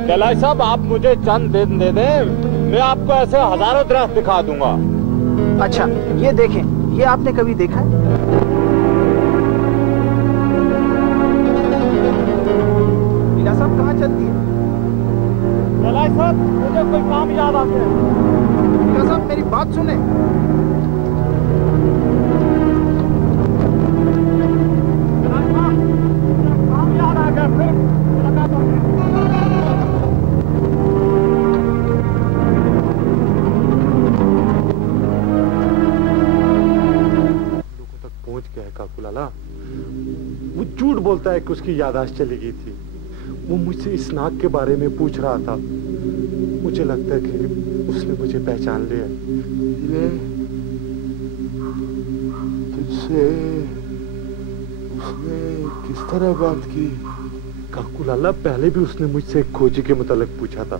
कैलाश साहब, आप मुझे चंद दिन दे दें, मैं आपको ऐसे हजारों दरख्त दिखा दूंगा। अच्छा ये देखें, ये आपने कभी देखा है? मीरा साहब कहाँ चलती है? कैलाश साहब, मुझे कोई काम याद आ गया। मीरा साहब मेरी बात सुने। काम याद आ गया, फिर मुलाकात होगी। पहुंच गया है काकुलाला। वो झूठ बोलता है कि उसकी याददाश्त चली गई थी। वो मुझसे इस नाग के बारे में पूछ रहा था। मुझे लगता है कि उसने मुझे पहचान लिया। तुझसे उसने किस तरह बात की? काकुलाला, पहले भी उसने मुझसे एक खोजी के मुतालिक पूछा था।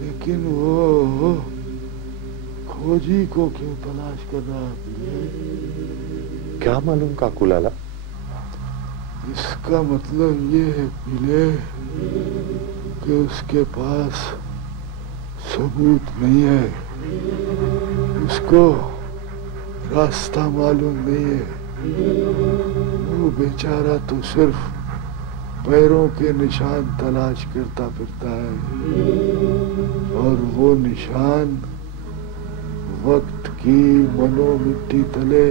लेकिन वो खोजी को क्यों तलाश कर रहा है? क्या मालूम काकुलाला। इसका मतलब ये है पीले कि उसके पास सबूत नहीं है, उसको रास्ता मालूम नहीं है। वो बेचारा तो सिर्फ पैरों के निशान तलाश करता फिरता है और वो निशान वक्त की मनोमिट्टी तले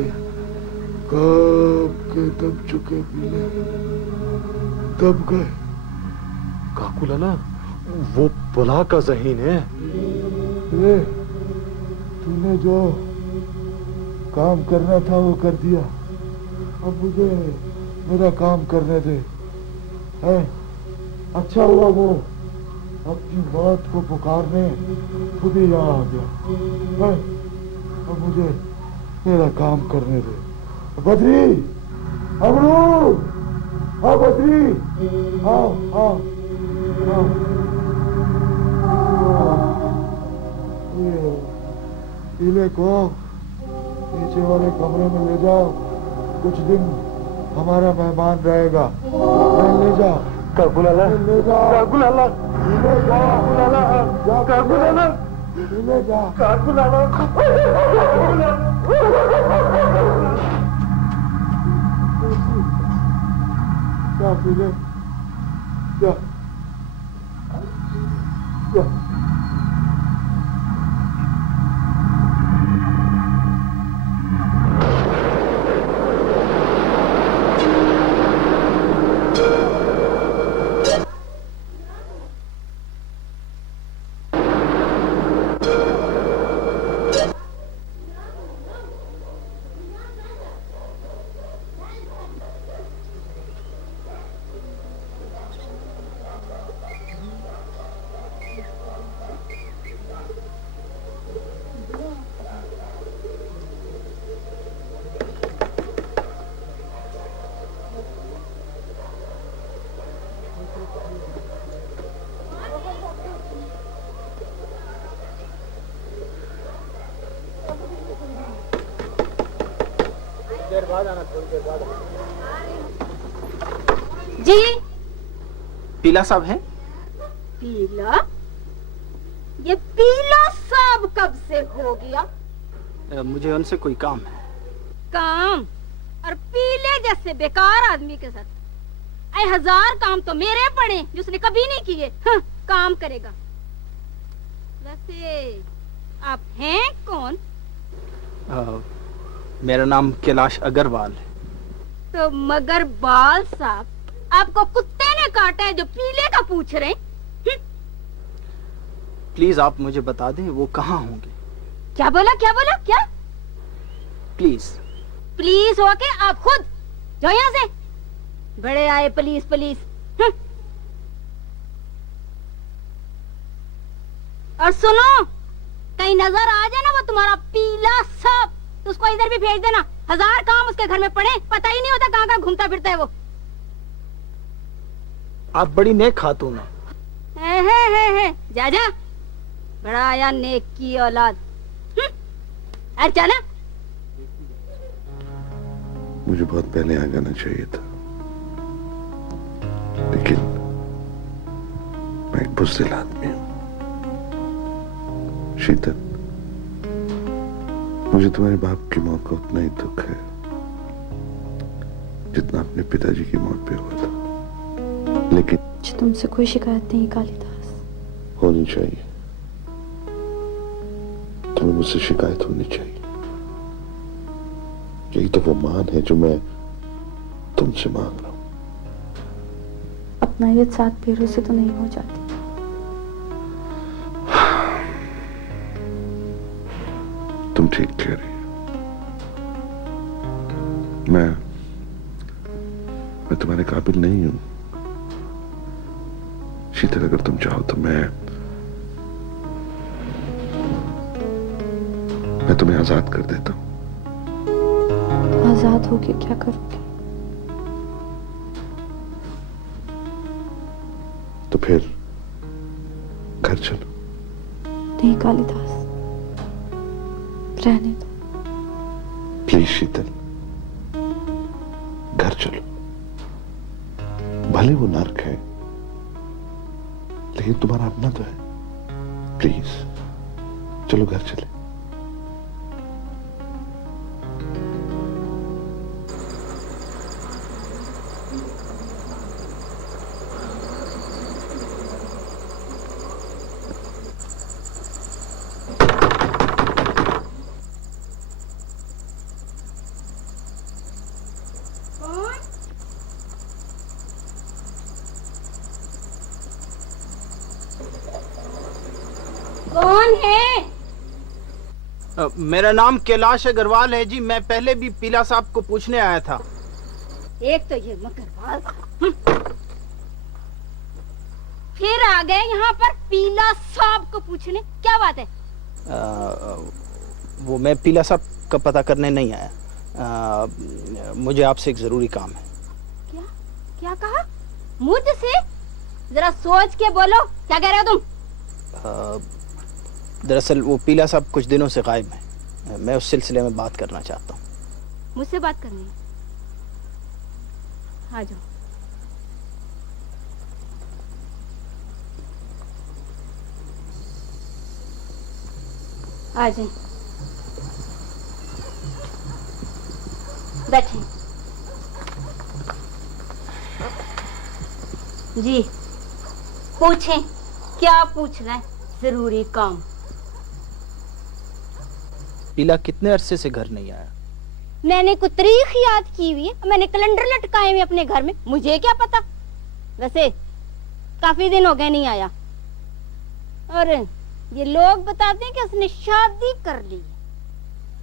कब के दब चुके पीले, दब गए। काकूलाला, वो बुला का ज़हीन है। ये तूने जो काम करना था वो कर दिया, अब मुझे मेरा काम करने दे। है अच्छा हुआ वो अपनी मौत को पुकारने खुद ही यहाँ आ गया। है अब मुझे मेरा काम करने दे। बद्री, अमरू, हाँ बद्री, हाँ हाँ हाँ, पीले को नीचे वाले कमरे में ले जाओ, कुछ दिन हमारा मेहमान रहेगा। ले जाओ काकूलाला, ले जाओ काकूलाला, ले जाओ काकूलाला, ले जाओ काकूलाला, क्या पीले, क्या क्या जी पीला साहब है? पीला? ये पीला साहब कब से हो गया? मुझे उनसे कोई काम है। काम? और पीले जैसे बेकार आदमी के साथ 1000 काम तो मेरे पड़े जिसने कभी नहीं किए। काम करेगा। वैसे आप हैं कौन? मेरा नाम कैलाश अग्रवाल है। तो मगर बाल साहब, आपको कुत्ते ने काटा है जो पीले का पूछ रहे हैं? प्लीज आप मुझे बता दें वो कहाँ होंगे। क्या बोला, क्या बोला, क्या? प्लीज प्लीज हो के आप खुद जाओ यहाँ से। बड़े आए पुलिस पुलिस। और सुनो, कहीं नजर आ जाए ना वो तुम्हारा पीला सांप तो उसको इधर भी भेज देना। 1000 काम उसके घर में पड़े, पता ही नहीं होता कहाँ कहाँ घूमता फिरता है वो। आप बड़ी नेक खातून हो। जा जा, बड़ा आया नेक की औलाद। अरे चला। मुझे बहुत पहले आ जाना चाहिए था, लेकिन मैं एक बुज़दिल आदमी हूं। शीतल, मुझे तुम्हारे बाप की मौत का उतना ही दुख है जितना अपने पिताजी की मौत पे हुआ था, लेकिन मुझे तुमसे कोई शिकायत नहीं कालिदास। होनी चाहिए, तुम्हें मुझसे शिकायत होनी चाहिए। यही तो वो मान है जो मैं तुमसे मांग रहा हूं। अपना ये 7 पैरों से तो नहीं हो जाती। तुम ठीक कह रही हो। मैं तुम्हारे काबिल नहीं हूं शीतल। अगर तुम चाहो तो मैं तुम्हें आजाद कर देता हूं। आजाद होके क्या करोगे? तो फिर घर चलो। नहीं कालिदास, रहने दो। प्लीज शीतल, घर चलो। भले वो नर्क है, लेकिन तुम्हारा अपना तो है। प्लीज चलो, घर चले। कौन है? मेरा नाम कैलाश अग्रवाल है जी। मैं पहले भी पीला साहब को पूछने आया था। एक तो ये मगरवाल, फिर आ गए यहाँ पर पीला साहब को पूछने। क्या बात है? वो मैं पीला साहब का पता करने नहीं आया। मुझे आपसे एक जरूरी काम है। क्या क्या कहा? मुझसे? जरा सोच के बोलो, क्या कह रहे हो तुम? दरअसल वो पीला साहब कुछ दिनों से गायब है। मैं उस सिलसिले में बात करना चाहता हूँ। मुझसे बात करनी है? आ जाओ। आ जाए, बैठे। जी पूछें, क्या पूछना है? जरूरी काम। पीला कितने अरसे से घर नहीं आया? मैंने कुछ तारीख याद की हुई है, मैंने कैलेंडर लटकाए हुए अपने घर में, मुझे क्या पता। वैसे काफी दिन हो गए नहीं आया। और ये लोग बताते हैं कि उसने शादी कर ली।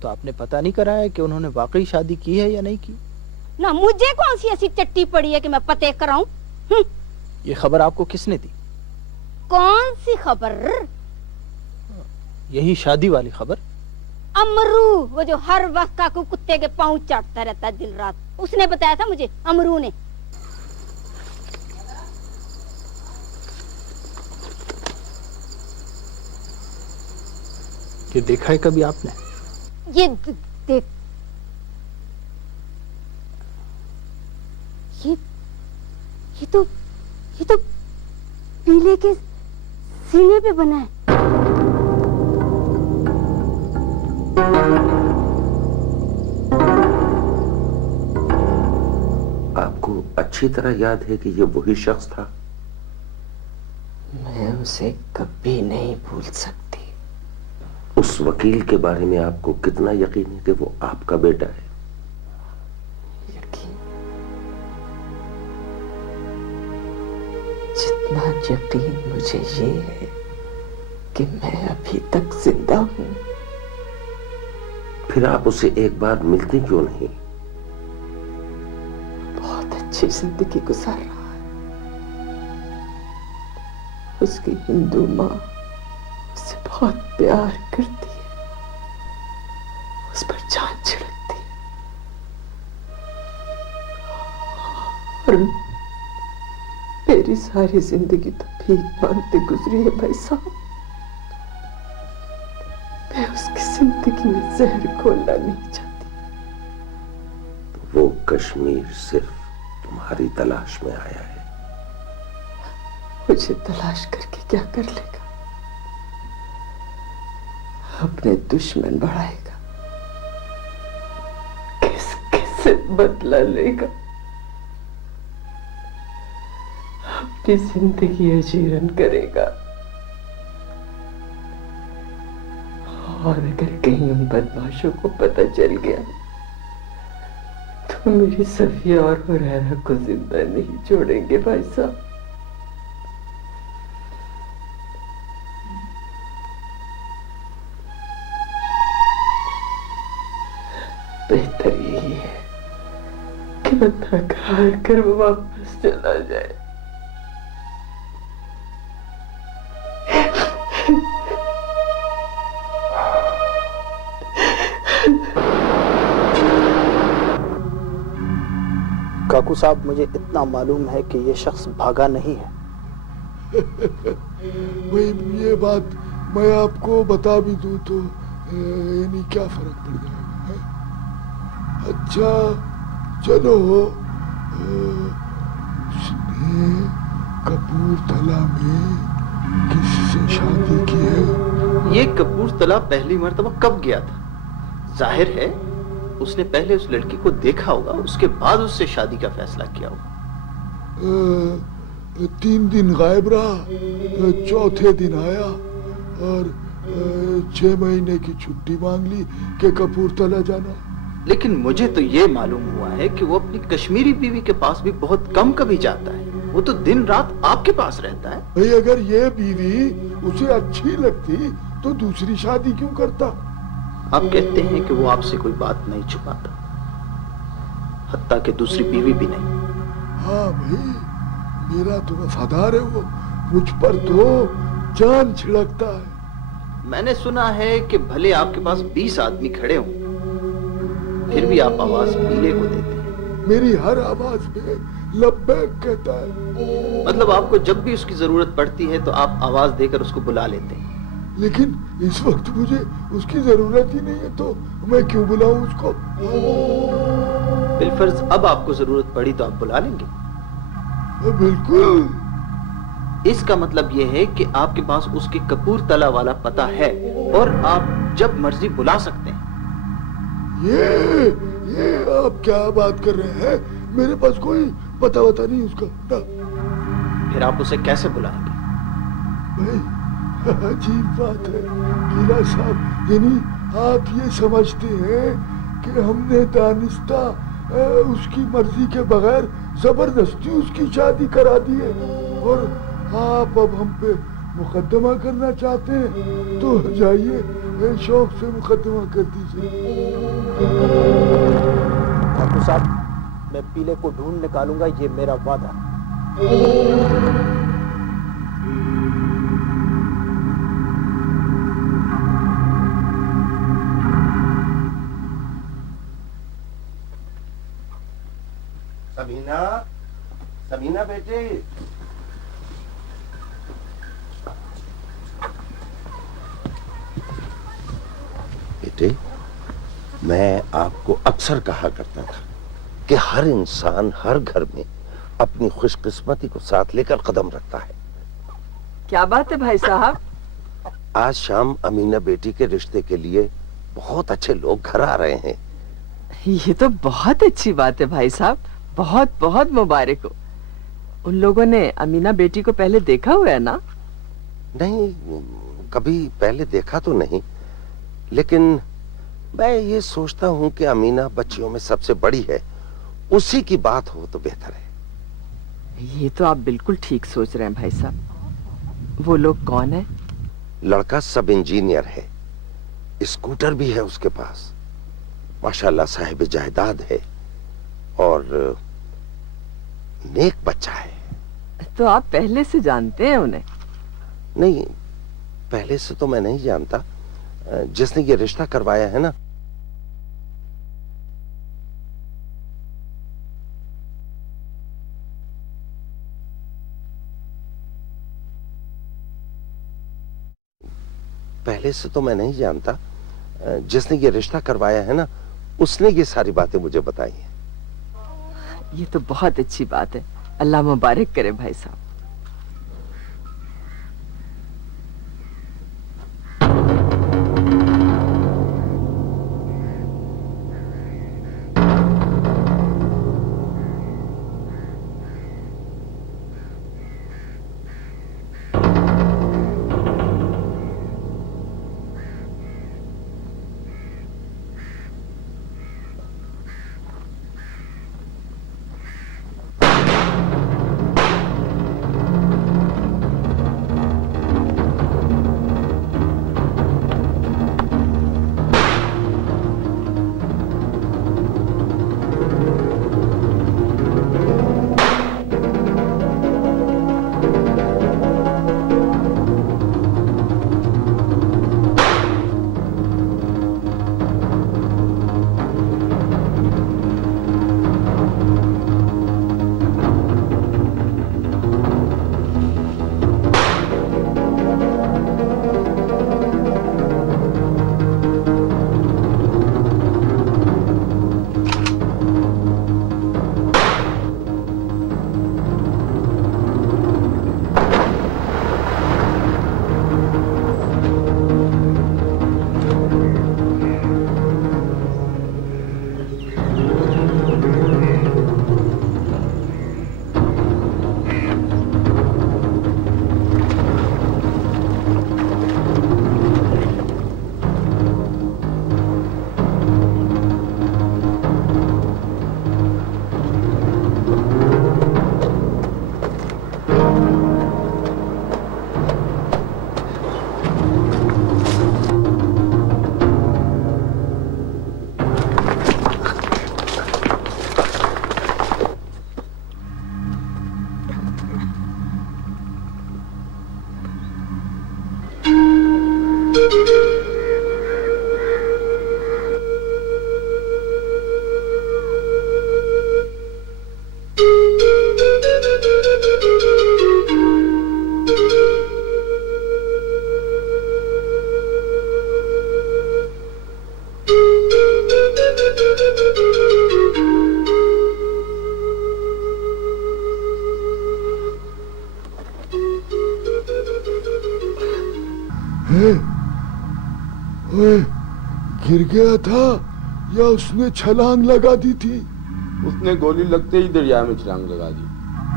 तो आपने पता नहीं कराया कि उन्होंने वाकई शादी की है या नहीं की? ना मुझे कौन सी ऐसी चट्टी पड़ी है कि मैं पते कराऊं? ये खबर आपको किसने दी? कौन सी खबर? यही शादी वाली खबर। अमरू, वो जो हर वक्त काकू कुत्ते के पांव चाटता रहता है दिन रात, उसने बताया था मुझे, अमरू ने। ये देखा है कभी आपने? ये देख, ये तो पीले के सीने पे बना है। आपको अच्छी तरह याद है कि ये वही शख्स था? मैं उसे कभी नहीं भूल सकती। उस वकील के बारे में आपको कितना यकीन है कि वो आपका बेटा है? जितना यकीन मुझे ये है कि मैं अभी तक जिंदा हूं। फिर आप उसे एक बार मिलते क्यों नहीं? बहुत अच्छी जिंदगी गुजार रहा है। उसकी हिंदू माँ उससे बहुत प्यार करती है, उस पर जान छिड़कती है। और मेरी सारी जिंदगी तो भीख मांगते गुजरी है भाई साहब। मैं उसकी जिंदगी में जहर घोलना नहीं चाहती। वो कश्मीर सिर्फ तुम्हारी तलाश में आया है। मुझे तलाश करके क्या कर लेगा? अपने दुश्मन बढ़ाएगा, किससे बदला लेगा, अपनी जिंदगी अजीरन करेगा। और अगर कहीं उन बदमाशों को पता चल गया तो मेरी सफिया और हुरैरा को जिंदा नहीं छोड़ेंगे भाई साहब। बेहतर यही है कि मैं थक हार कर वो वापस चला जाए। काकू साहब, मुझे इतना मालूम है कि ये शख्स भागा नहीं है। वही ये बात मैं आपको बता भी दूं तो यानी क्या फर्क पड़ जाएगा? अच्छा चलो, उसने कपूरथला में किससे शादी की है? ये कपूरथला पहली मर्तबा कब गया था? जाहिर है उसने पहले उस लड़की को देखा होगा, उसके बाद उससे शादी का फैसला किया होगा। 3 दिन गायब रहा, चौथे दिन आया और 6 महीने की छुट्टी मांग ली कि कपूरथला जाना। लेकिन मुझे तो ये मालूम हुआ है कि वो अपनी कश्मीरी बीवी के पास भी बहुत कम कभी जाता है। वो तो दिन रात आपके पास रहता है। भाई अगर ये बीवी उसे अच्छी लगती तो दूसरी शादी क्यों करता? आप कहते हैं कि वो आपसे कोई बात नहीं छुपाता, हत्ता कि दूसरी बीवी भी नहीं। हाँ भाई, मेरा तो वफादार है वो, मुझ पर तो जान छिड़कता है। मैंने सुना है कि भले आपके पास 20 आदमी खड़े हों, फिर भी आप आवाज पीले को देते हैं। मेरी हर आवाज में लब्बैक कहता है। मतलब आपको जब भी उसकी जरूरत पड़ती है तो आप आवाज देकर उसको बुला लेते हैं। लेकिन इस वक्त मुझे उसकी जरूरत ही नहीं है, तो मैं क्यों बुलाऊं उसको? बिलफर्ज अब आपको जरूरत पड़ी तो आप बुला लेंगे? बिल्कुल। इसका मतलब यह है कि आपके पास उसके कपूरथला वाला पता है और आप जब मर्जी बुला सकते हैं। ये आप क्या बात कर रहे हैं? मेरे पास कोई पता वता नहीं उसका ना। फिर आप उसे कैसे बुलाएंगे? भाई अजीब बात है कीला साहब, यानी आप ये समझते हैं कि हमने दानिस्ता उसकी मर्जी के बगैर जबरदस्ती उसकी शादी करा दी है, और आप अब हम पे मुकदमा करना चाहते हैं, तो जाइए शौक से मुकदमा कर दीजिए। ठाकुर साहब, मैं पीले को ढूंढ निकालूंगा, ये मेरा वादा। समीना, समीना बेटे। बेटे, मैं आपको अक्सर कहा करता था कि हर इंसान हर घर में अपनी खुशकिस्मती को साथ लेकर कदम रखता है। क्या बात है भाई साहब? आज शाम अमीना बेटी के रिश्ते के लिए बहुत अच्छे लोग घर आ रहे हैं। ये तो बहुत अच्छी बात है भाई साहब, बहुत बहुत मुबारक हो। उन लोगों ने अमीना बेटी को पहले देखा हुआ है ना? नहीं, कभी पहले देखा तो नहीं, लेकिन मैं ये सोचता हूँ कि अमीना बच्चियों में सबसे बड़ी है, उसी की बात हो तो बेहतर है। ये तो आप बिल्कुल ठीक सोच रहे हैं भाई साहब। वो लोग कौन है? लड़का सब इंजीनियर है, स्कूटर भी है उसके पास, माशाल्लाह साहिब जायदाद है और नेक बच्चा है। तो आप पहले से जानते हैं उन्हें? नहीं, पहले से तो मैं नहीं जानता। जिसने ये रिश्ता करवाया है ना, पहले से तो मैं नहीं जानता। जिसने ये रिश्ता करवाया है ना, उसने ये सारी बातें मुझे बताई हैं। ये तो बहुत अच्छी बात है, अल्लाह मुबारक करे भाई साहब। है? ओए, गिर गया था या उसने छलांग लगा दी थी? उसने गोली लगते ही दरिया में छलांग लगा दी।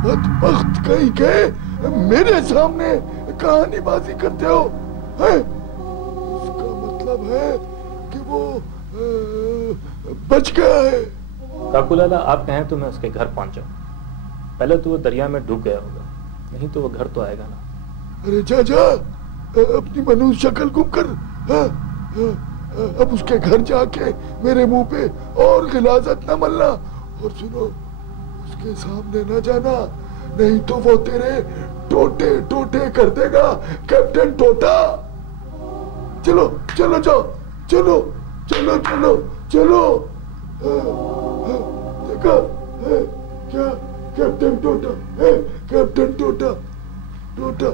बदबख्त कहीं के मेरे सामने कहानीबाजी करते हो है? इसका मतलब है कि वो बच गया है। काकूलाला, आप कहें तो मैं उसके घर पहुंच जाऊं। पहले तो वो दरिया में डूब गया होगा, नहीं तो वो घर तो आएगा ना। अरे जा जा, अपनी मनुष्य शक्ल गुम कर। हाँ, अब उसके घर जाके मेरे मुंह पे और गिलाजत न मलना। और सुनो, उसके सामने न जाना, नहीं तो वो तेरे टोटे टोटे कर देगा, कैप्टन टोटा। चलो चलो जाओ, चलो चलो चलो चलो। देखा क्या? कैप्टन टोटा है, कैप्टन टोटा टोटा।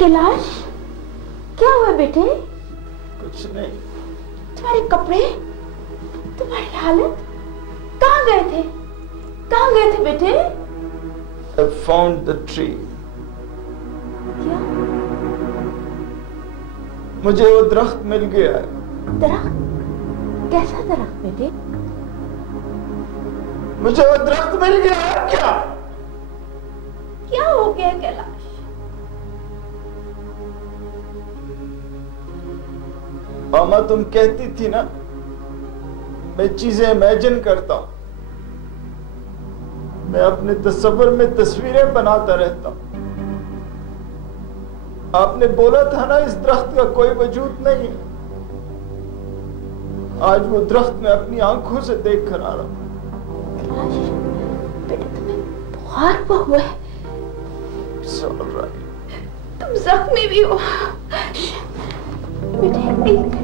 कैलाश, क्या हुआ बेटे? कुछ नहीं। तुम्हारे कपड़े, तुम्हारी हालत, कहाँ गए थे? कहाँ गए थे बेटे? I found the tree. क्या? मुझे वो दरख्त मिल गया है। दरख्त? कैसा दरख्त बेटे? मुझे वो दरख्त मिल गया है। क्या? क्या हो गया कैलाश? मामा, तुम कहती थी ना मैं चीजें इमेजिन करता हूं, मैं अपने तस्वीर में तस्वीरें बनाता रहता हूं। आपने बोला था ना इस दरख्त का कोई वजूद नहीं है। आज वो दरख्त मैं अपनी आंखों से देख कर आ रहा हूं। बेटे, तुम्हें बुखार हुआ है। तुम जख्मी भी हो बेटे।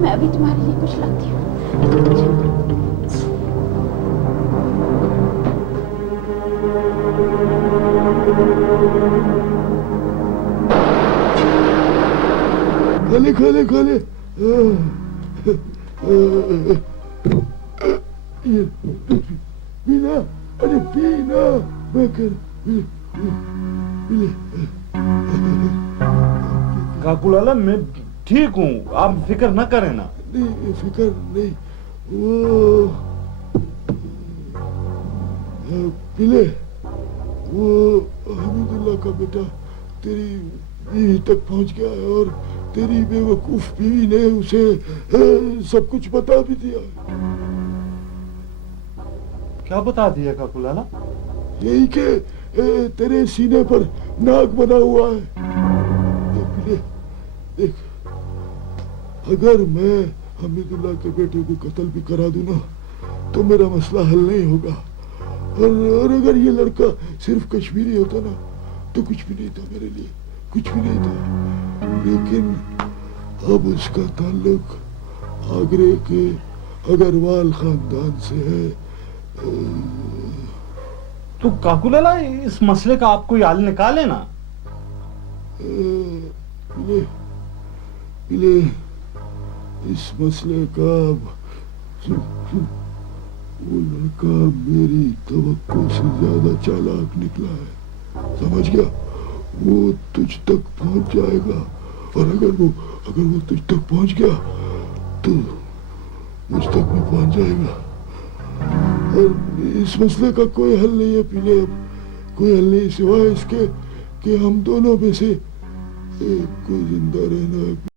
मैं अभी तुम्हारे लिए कुछ लाती हूँ। खाले खाले खाले। पीना, अरे पीना, मैं कर काकूलाला, मैं ठीक हूँ, आप फिक्र न करें ना। नहीं, फिक्र नहीं। वो पिले, वो हमीदुल्लाह का बेटा तेरी बीवी तक पहुंच गया है और तेरी बेवकूफ बीवी ने उसे सब कुछ बता भी दिया। क्या बता दिया काकूलाला? यही के तेरे सीने पर नाग बना हुआ है। पिले, देख, अगर मैं हमीदुल्लाह के बेटे को कत्ल भी करा दूं ना तो मेरा मसला हल नहीं होगा। और अगर ये लड़का सिर्फ कश्मीरी होता ना तो कुछ भी नहीं था मेरे लिए, कुछ भी नहीं था। लेकिन अब उसका ताल्लुक आगरे के अग्रवाल खानदान से है। तो काकूलाला, इस मसले का आप कोई हल निकाले ना। पिले, इस मसले का वो लड़का मेरी तवक्को से ज्यादा चालाक निकला है। समझ गया? वो तुझ तक पहुंच जाएगा, और अगर वो तुझ तक पहुंच गया तो मुझ तक भी पहुंच जाएगा। और इस मसले का कोई हल नहीं है पीले, अब कोई हल नहीं सिवाय इसके कि हम दोनों में से एक को जिंदा रहना है।